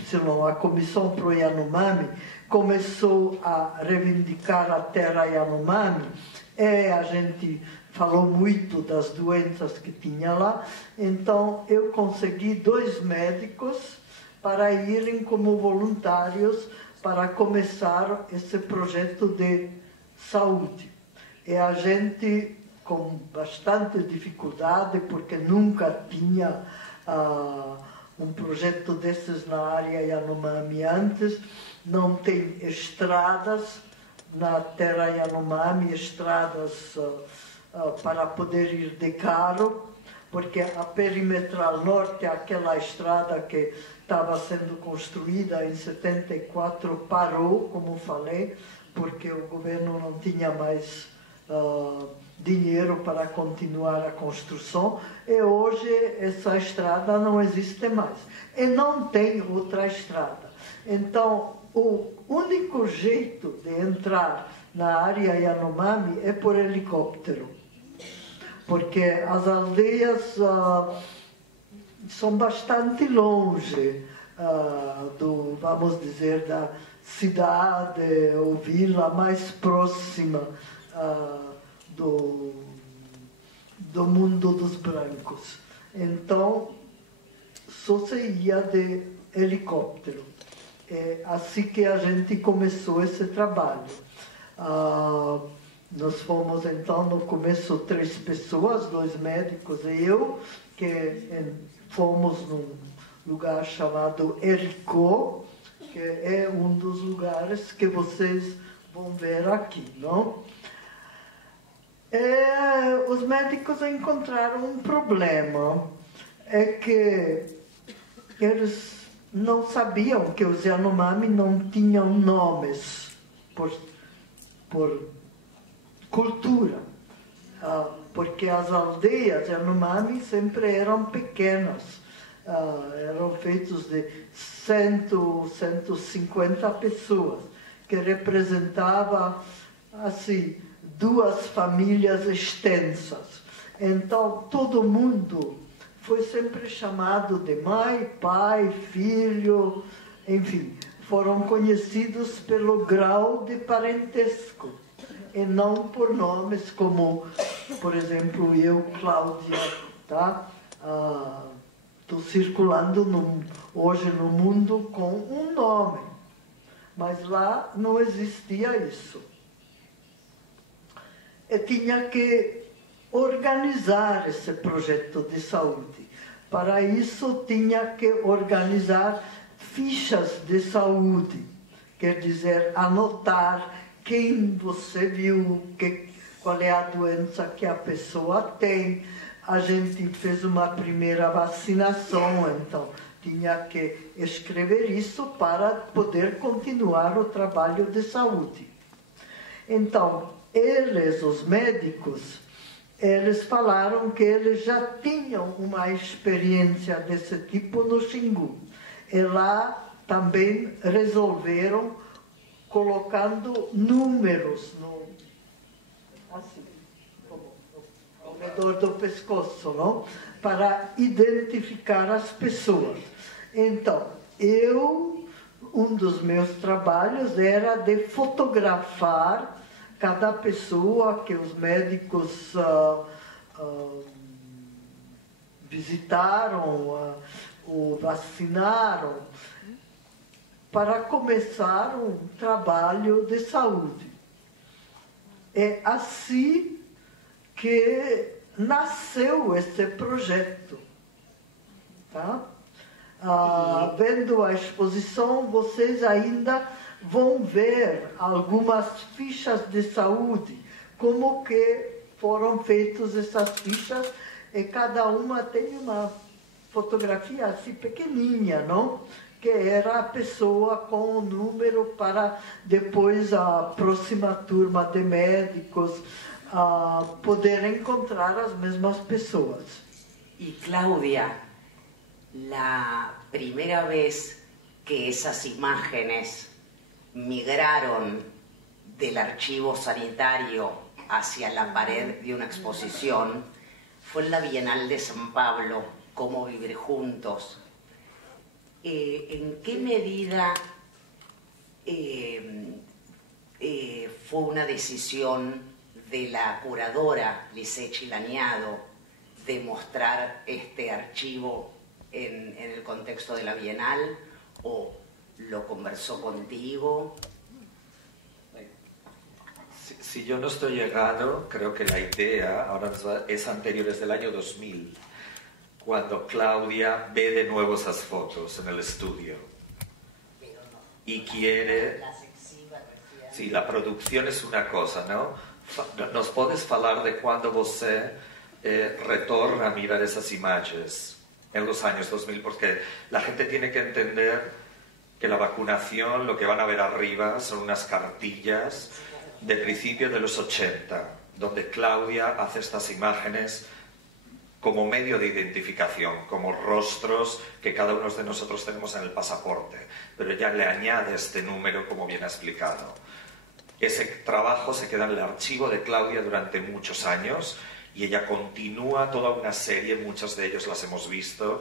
a Comissão Pro Yanomami, começou a reivindicar a terra Yanomami, a gente falou muito das doenças que tinha lá, então eu consegui 2 médicos para irem como voluntários para começar esse projeto de saúde. E a gente, com bastante dificuldade, porque nunca tinha projeto desses na área Yanomami antes. Não tem estradas na terra Yanomami, estradas para poder ir de carro, porque a perimetral norte, aquela estrada que estava sendo construída em 74, parou, como falei, porque o governo não tinha mais dinheiro para continuar a construção, e hoje essa estrada não existe mais. E não tem outra estrada. Então, o único jeito de entrar na área Yanomami é por helicóptero, porque as aldeias são bastante longe vamos dizer, da cidade ou vila mais próxima do mundo dos brancos. Então, só se ia de helicóptero. É assim que a gente começou esse trabalho. Nós fomos, então, no começo 3 pessoas, 2 médicos e eu, que fomos num lugar chamado Ericó, que é um dos lugares que vocês vão ver aqui, não? Os médicos encontraram um problema, é que eles não sabiam que os Yanomami não tinham nomes por cultura, porque as aldeias Yanomami sempre eram pequenas, eram feitos de 100, 150 pessoas, que representava assim 2 famílias extensas. Então todo mundo foi sempre chamado de mãe, pai, filho, enfim, foram conhecidos pelo grau de parentesco e não por nomes como, por exemplo, eu, Cláudia, tá? Estou circulando hoje no mundo com um nome, mas lá não existia isso. E tinha que organizar esse projeto de saúde. Para isso, tinha que organizar fichas de saúde, quer dizer, anotar quem você viu, qual é a doença que a pessoa tem. A gente fez uma primeira vacinação, então tinha que escrever isso para poder continuar o trabalho de saúde. Então, eles, os médicos, eles falaram que eles já tinham uma experiência desse tipo no Xingu. E lá também resolveram colocando números assim, ao redor do pescoço, não? Para identificar as pessoas. Então, um dos meus trabalhos era de fotografar cada pessoa que os médicos visitaram ou vacinaram, para começar um trabalho de saúde. É assim que nasceu esse projeto. Tá? Vendo a exposição, vocês ainda vão ver algumas fichas de saúde, como que foram feitas essas fichas, e cada uma tem uma fotografia assim pequenininha, não? Que era a pessoa com o número para depois a próxima turma de médicos poder encontrar as mesmas pessoas. Y Claudia, la primera vez que esas imágenes migraron del archivo sanitario hacia la pared de una exposición fue en la Bienal de San Pablo, Cómo vivir juntos. ¿En qué medida fue una decisión de la curadora Lisette Chilaniado de mostrar este archivo en el contexto de la Bienal, o lo conversó contigo? Si yo no estoy llegado, creo que la idea ahora es anterior, es del año 2000. cuando Claudia ve de nuevo esas fotos en el estudio y quiere... Sí, la producción es una cosa, ¿no? Nos podes falar de quando você retorna a mirar esas imágenes en los años 2000, porque la gente tiene que entender que la vacunación, lo que van a ver arriba son unas cartillas de principios de los 80, donde Claudia hace estas imágenes como medio de identificación, como rostros que cada uno de nosotros tenemos en el pasaporte, pero ella le añade este número, como bien ha explicado. Ese trabajo se queda en el archivo de Claudia durante muchos años y ella continúa toda una serie, muchas de ellas las hemos visto,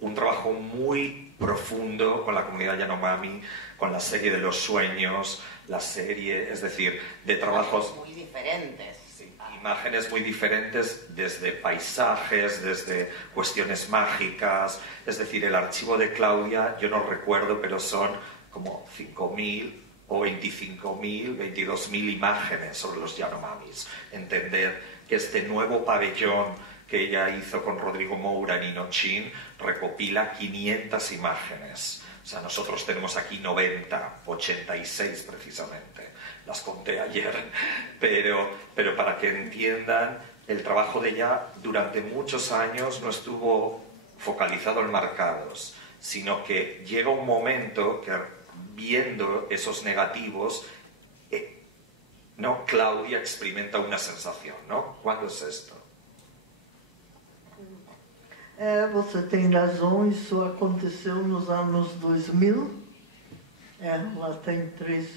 un trabajo muy profundo con la comunidad Yanomami, con la serie de los sueños, la serie, es decir, de trabajos muy diferentes. Sí, imágenes muy diferentes, desde paisajes, desde cuestiones mágicas, es decir, el archivo de Claudia, yo no recuerdo, pero son como 5.000 o 25.000, 22.000 imágenes sobre los Yanomamis. Entender que este nuevo pabellón que ella hizo con Rodrigo Moura en Inochín recopila 500 imágenes. O sea, nosotros tenemos aquí 90, 86 precisamente. Las conté ayer. Pero para que entiendan, el trabajo de ella durante muchos años no estuvo focalizado en marcados, sino que llega un momento que, viendo esos negativos, ¿no? Claudia experimenta una sensación, ¿no? ¿Cuándo es esto? Você tem razão, isso aconteceu nos anos 2000. Lá tem três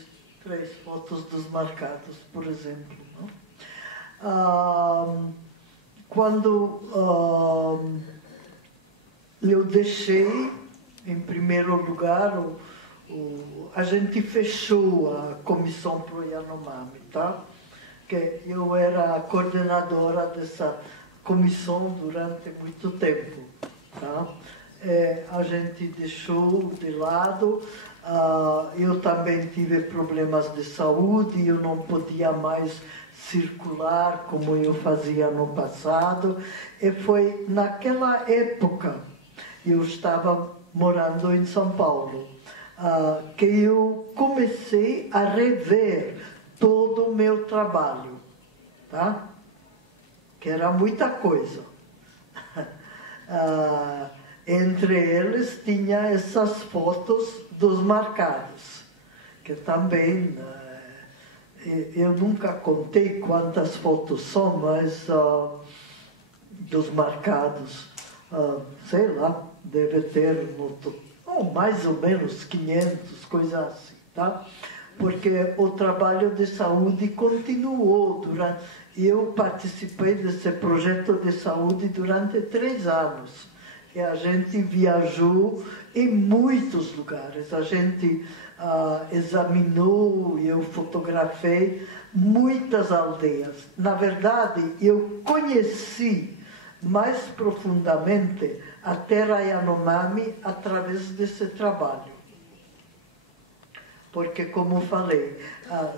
fotos dos marcados, por exemplo. Não? Quando eu deixei, em primeiro lugar, a gente fechou a comissão pro Yanomami, tá? Que eu era a coordenadora dessa comissão durante muito tempo, tá? A gente deixou de lado. Eu também tive problemas de saúde, eu não podia mais circular como eu fazia no passado. E foi naquela época, eu estava morando em São Paulo, que eu comecei a rever todo o meu trabalho, tá? Que era muita coisa. Entre eles tinha essas fotos dos marcados, que também, eu nunca contei quantas fotos são, mas dos marcados, sei lá, deve ter mais ou menos 500, coisa assim, tá? Porque o trabalho de saúde continuou durante... Eu participei desse projeto de saúde durante 3 anos. E a gente viajou em muitos lugares. A gente examinou e eu fotografei muitas aldeias. Na verdade, eu conheci mais profundamente a terra Yanomami através desse trabalho. Porque, como falei,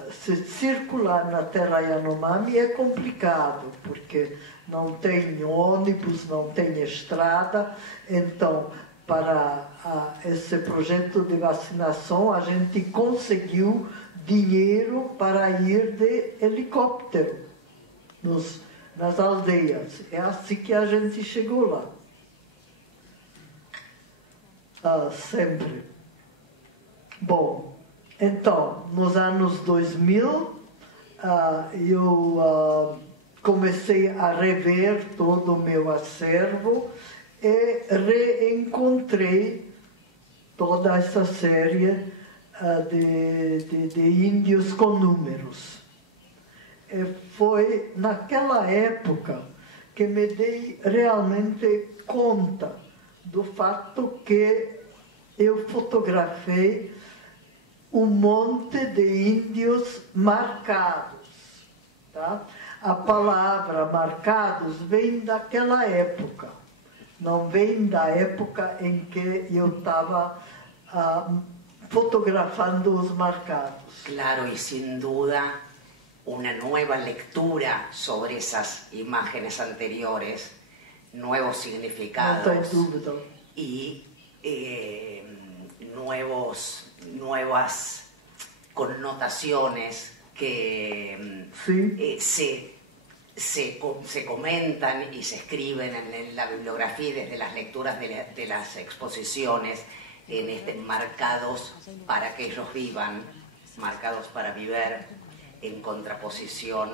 se circular na terra Yanomami é complicado, porque não tem ônibus, não tem estrada. Então, para esse projeto de vacinação, a gente conseguiu dinheiro para ir de helicóptero nas aldeias. É assim que a gente chegou lá. Sempre. Bom, então, nos anos 2000, eu comecei a rever todo o meu acervo e reencontrei toda essa série de índios com números. E foi naquela época que me dei realmente conta do fato que eu fotografei um monte de índios marcados, tá? A palavra marcados vem daquela época, não vem da época em que eu estava fotografando os marcados. Claro, y sin duda una nueva lectura sobre esas imágenes anteriores nuevos significados. Não tem dúvida. Y nuevas connotaciones que Sí. se comentan y se escriben en la bibliografía desde las lecturas de las exposiciones, marcados para que ellos vivan, marcados para vivir, en contraposición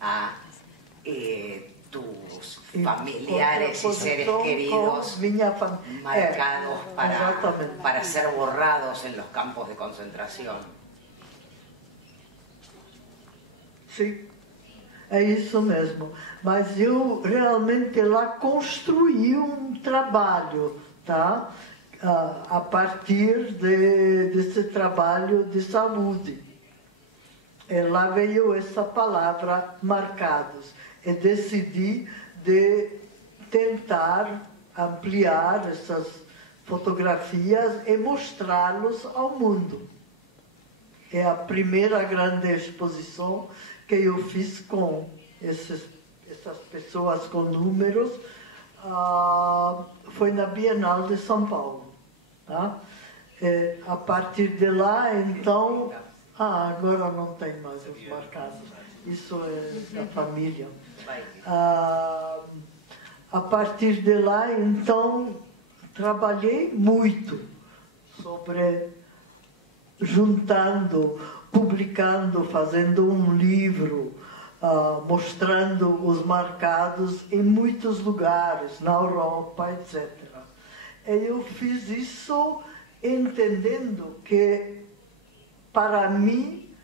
a tus familiares y seres queridos marcados para ser borrados en los campos de concentración. Sim, é isso mesmo. Mas eu realmente lá construí trabalho, tá? A partir desse trabalho de saúde. Lá veio essa palavra marcados. E decidi de tentar ampliar essas fotografias e mostrá-los ao mundo. É a primeira grande exposição que eu fiz com essas pessoas com números, foi na Bienal de São Paulo. Tá? A partir de lá, então, agora não tem mais os marcados, isso é da família. A partir de lá, então, trabalhei muito sobre juntando, publicando, fazendo um livro, mostrando os marcados em muitos lugares, na Europa, etc. E eu fiz isso entendendo que, para mim,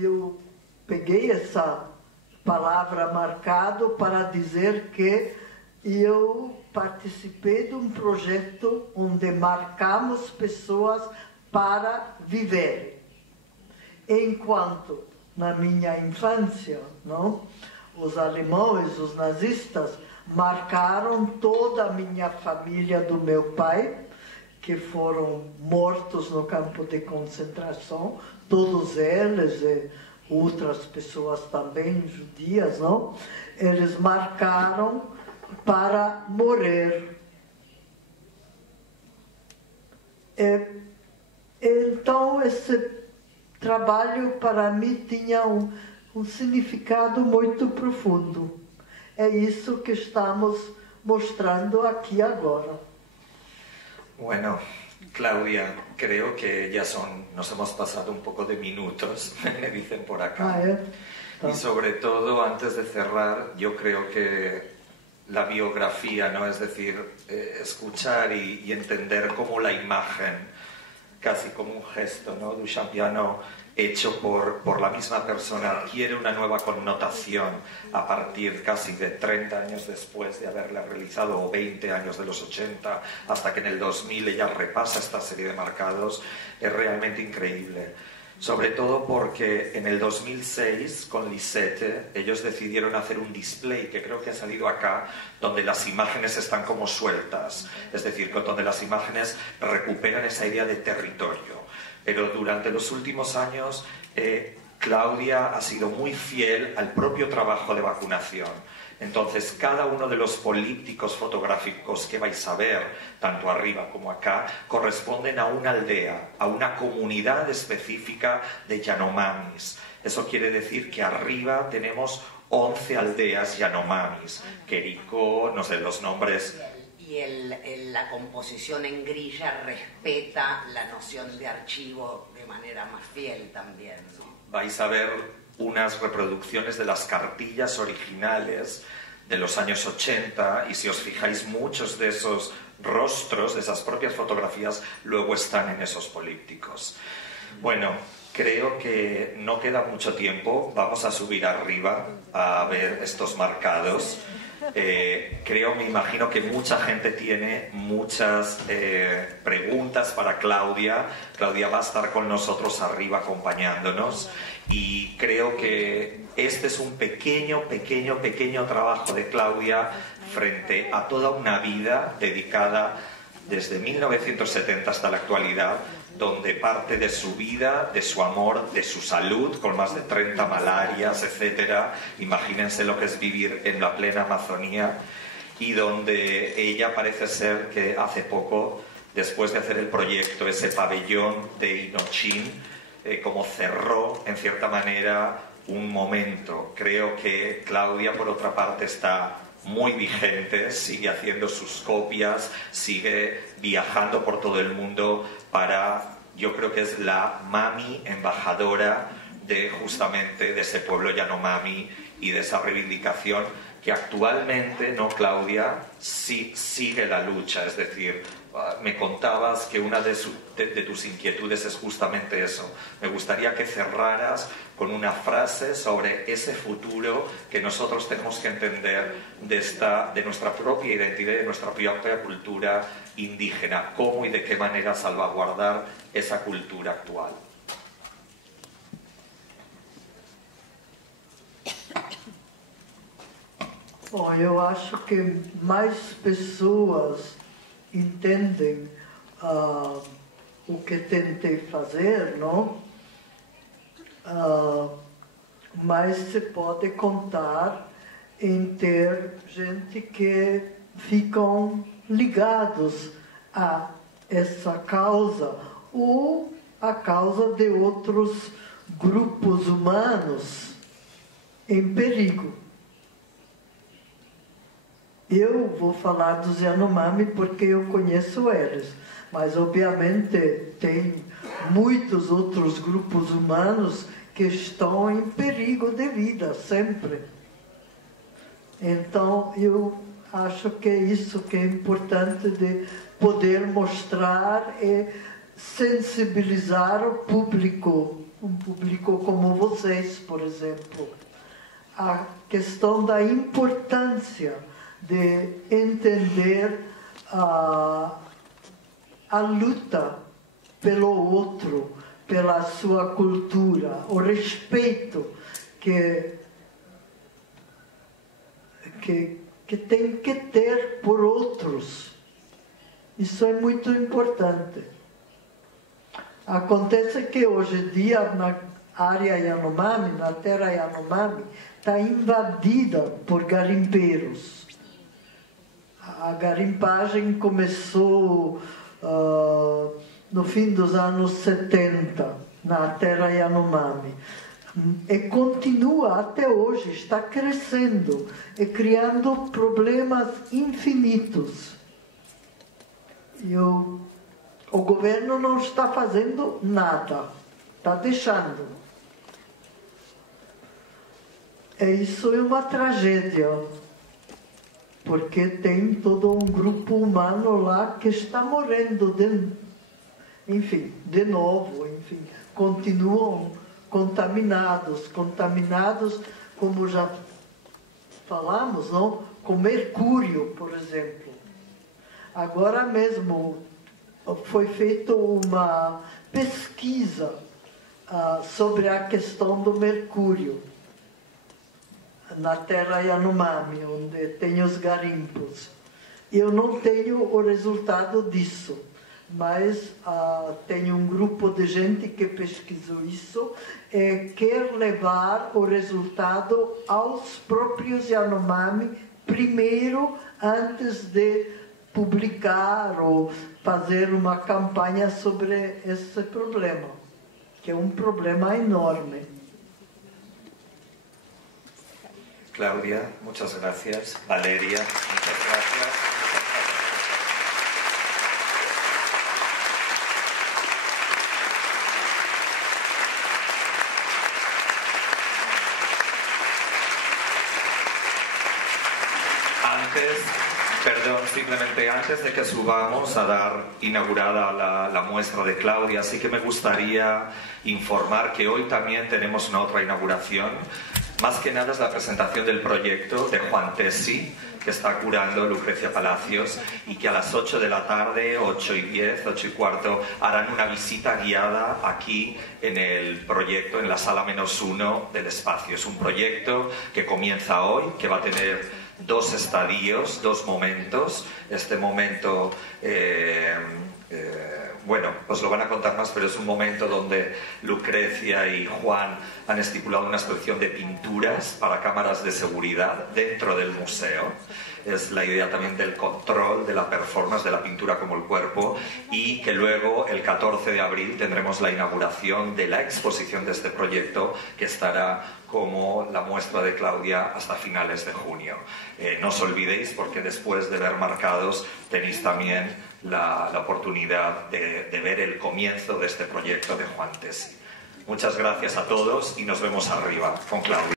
eu peguei essa palavra marcado para dizer que eu participei de um projeto onde marcamos pessoas para viver. Enquanto, na minha infância, não, os alemães, os nazistas, marcaram toda a minha família do meu pai, que foram mortos no campo de concentração, todos eles e outras pessoas também, judias, não? Eles marcaram para morrer. Então, esse trabalho para mim tinha um significado muito profundo. É isso que estamos mostrando aqui agora. Bueno, Claudia, creo que ya nos hemos pasado un poco de minutos, me dicen por acá. Y sobre todo, antes de cerrar, yo creo que la biografía, ¿no? Es decir, escuchar y entender cómo la imagen, casi como un gesto, ¿no? Duchamp hecho por la misma persona, adquiere una nueva connotación a partir casi de 30 años después de haberla realizado, o 20 años de los 80, hasta que en el 2000 ella repasa esta serie de marcados, es realmente increíble. Sobre todo porque en el 2006, con Lisette, ellos decidieron hacer un display, que creo que ha salido acá, donde las imágenes están como sueltas, es decir, donde las imágenes recuperan esa idea de territorio. Pero durante los últimos años, Claudia ha sido muy fiel al propio trabajo de vacunación. Entonces, cada uno de los polípticos fotográficos que vais a ver, tanto arriba como acá, corresponden a una aldea, a una comunidad específica de Yanomamis. Eso quiere decir que arriba tenemos 11 aldeas Yanomamis. Querico, no sé los nombres. Y la composición en grilla respeta la noción de archivo de manera más fiel también, ¿no? Vais a ver unas reproducciones de las cartillas originales de los años 80 y si os fijáis, muchos de esos rostros, de esas propias fotografías, luego están en esos polípticos. Bueno, creo que no queda mucho tiempo, vamos a subir arriba a ver estos marcados. Me imagino que mucha gente tiene muchas preguntas para Claudia. Claudia va a estar con nosotros arriba acompañándonos y creo que este es un pequeño trabajo de Claudia frente a toda una vida dedicada desde 1970 hasta la actualidad, donde parte de su vida, de su amor, de su salud, con más de 30 malarias, etc. Imagínense lo que es vivir en la plena Amazonía. y donde ella parece ser que hace poco, después de hacer el proyecto, ese pabellón de Inochin, como cerró en cierta manera un momento. Creo que Claudia, por otra parte, está muy vigente, sigue haciendo sus copias, sigue viajando por todo el mundo yo creo que es la mami embajadora de justamente de ese pueblo Yanomami y de esa reivindicación que actualmente, ¿no, Claudia? Sí sigue la lucha. Es decir, me contabas que una de tus inquietudes es justamente eso. Me gustaría que cerraras con una frase sobre ese futuro que nosotros tenemos que entender de nuestra propia identidad y de nuestra propia cultura indígena. Cómo y de qué manera salvaguardar essa cultura actual. Bom, eu acho que mais pessoas entendem o que tentei fazer, não? Mas se pode contar em ter gente que ficam ligados a essa causa ou a causa de outros grupos humanos em perigo. Eu vou falar dos Yanomami porque eu conheço eles, mas obviamente tem muitos outros grupos humanos que estão em perigo de vida sempre. Então eu acho que é isso que é importante de poder mostrar e sensibilizar o público, um público como vocês, por exemplo, a questão da importância de entender a luta pelo outro, pela sua cultura, o respeito que tem que ter por outros. Isso é muito importante. Acontece que hoje em dia na área Yanomami, na terra Yanomami, está invadida por garimpeiros. A garimpagem começou no fim dos anos 70, na terra Yanomami. E continua até hoje, está crescendo e criando problemas infinitos. E o governo não está fazendo nada, está deixando. Isso é uma tragédia, porque tem todo um grupo humano lá que está morrendo de novo, continuam contaminados, como já falamos, não? Com mercúrio, por exemplo. Agora mesmo foi feita uma pesquisa sobre a questão do mercúrio na terra Yanomami, onde tem os garimpos. Eu não tenho o resultado disso, mas tem um grupo de gente que pesquisou isso e quer levar o resultado aos próprios Yanomami primeiro, antes de publicar ou fazer uma campanha sobre esse problema, que é um problema enorme. Claudia, muchas gracias. Valeria, muchas gracias. Simplemente antes de que subamos a dar inaugurada la muestra de Claudia, sí que me gustaría informar que hoy también tenemos una otra inauguración. Más que nada es la presentación del proyecto de Juan Tessi, que está curando Lucrecia Palacios, y que a las 8 de la tarde, 8:10, 8:15, harán una visita guiada aquí en el proyecto, en la sala -1 del espacio. Es un proyecto que comienza hoy, que va a tener 2 estadios, 2 momentos. Este momento, bueno, os lo van a contar más, pero es un momento donde Lucrecia y Juan han estipulado una exposición de pinturas para cámaras de seguridad dentro del museo. es la idea también del control de la performance, de la pintura como el cuerpo, y que luego el 14 de abril tendremos la inauguración de la exposición de este proyecto, que estará como la muestra de Claudia hasta finales de junio. No os olvidéis, porque después de ver Marcados tenéis también la oportunidad de ver el comienzo de este proyecto de Juan Tesi. Muchas gracias a todos y nos vemos arriba con Claudia.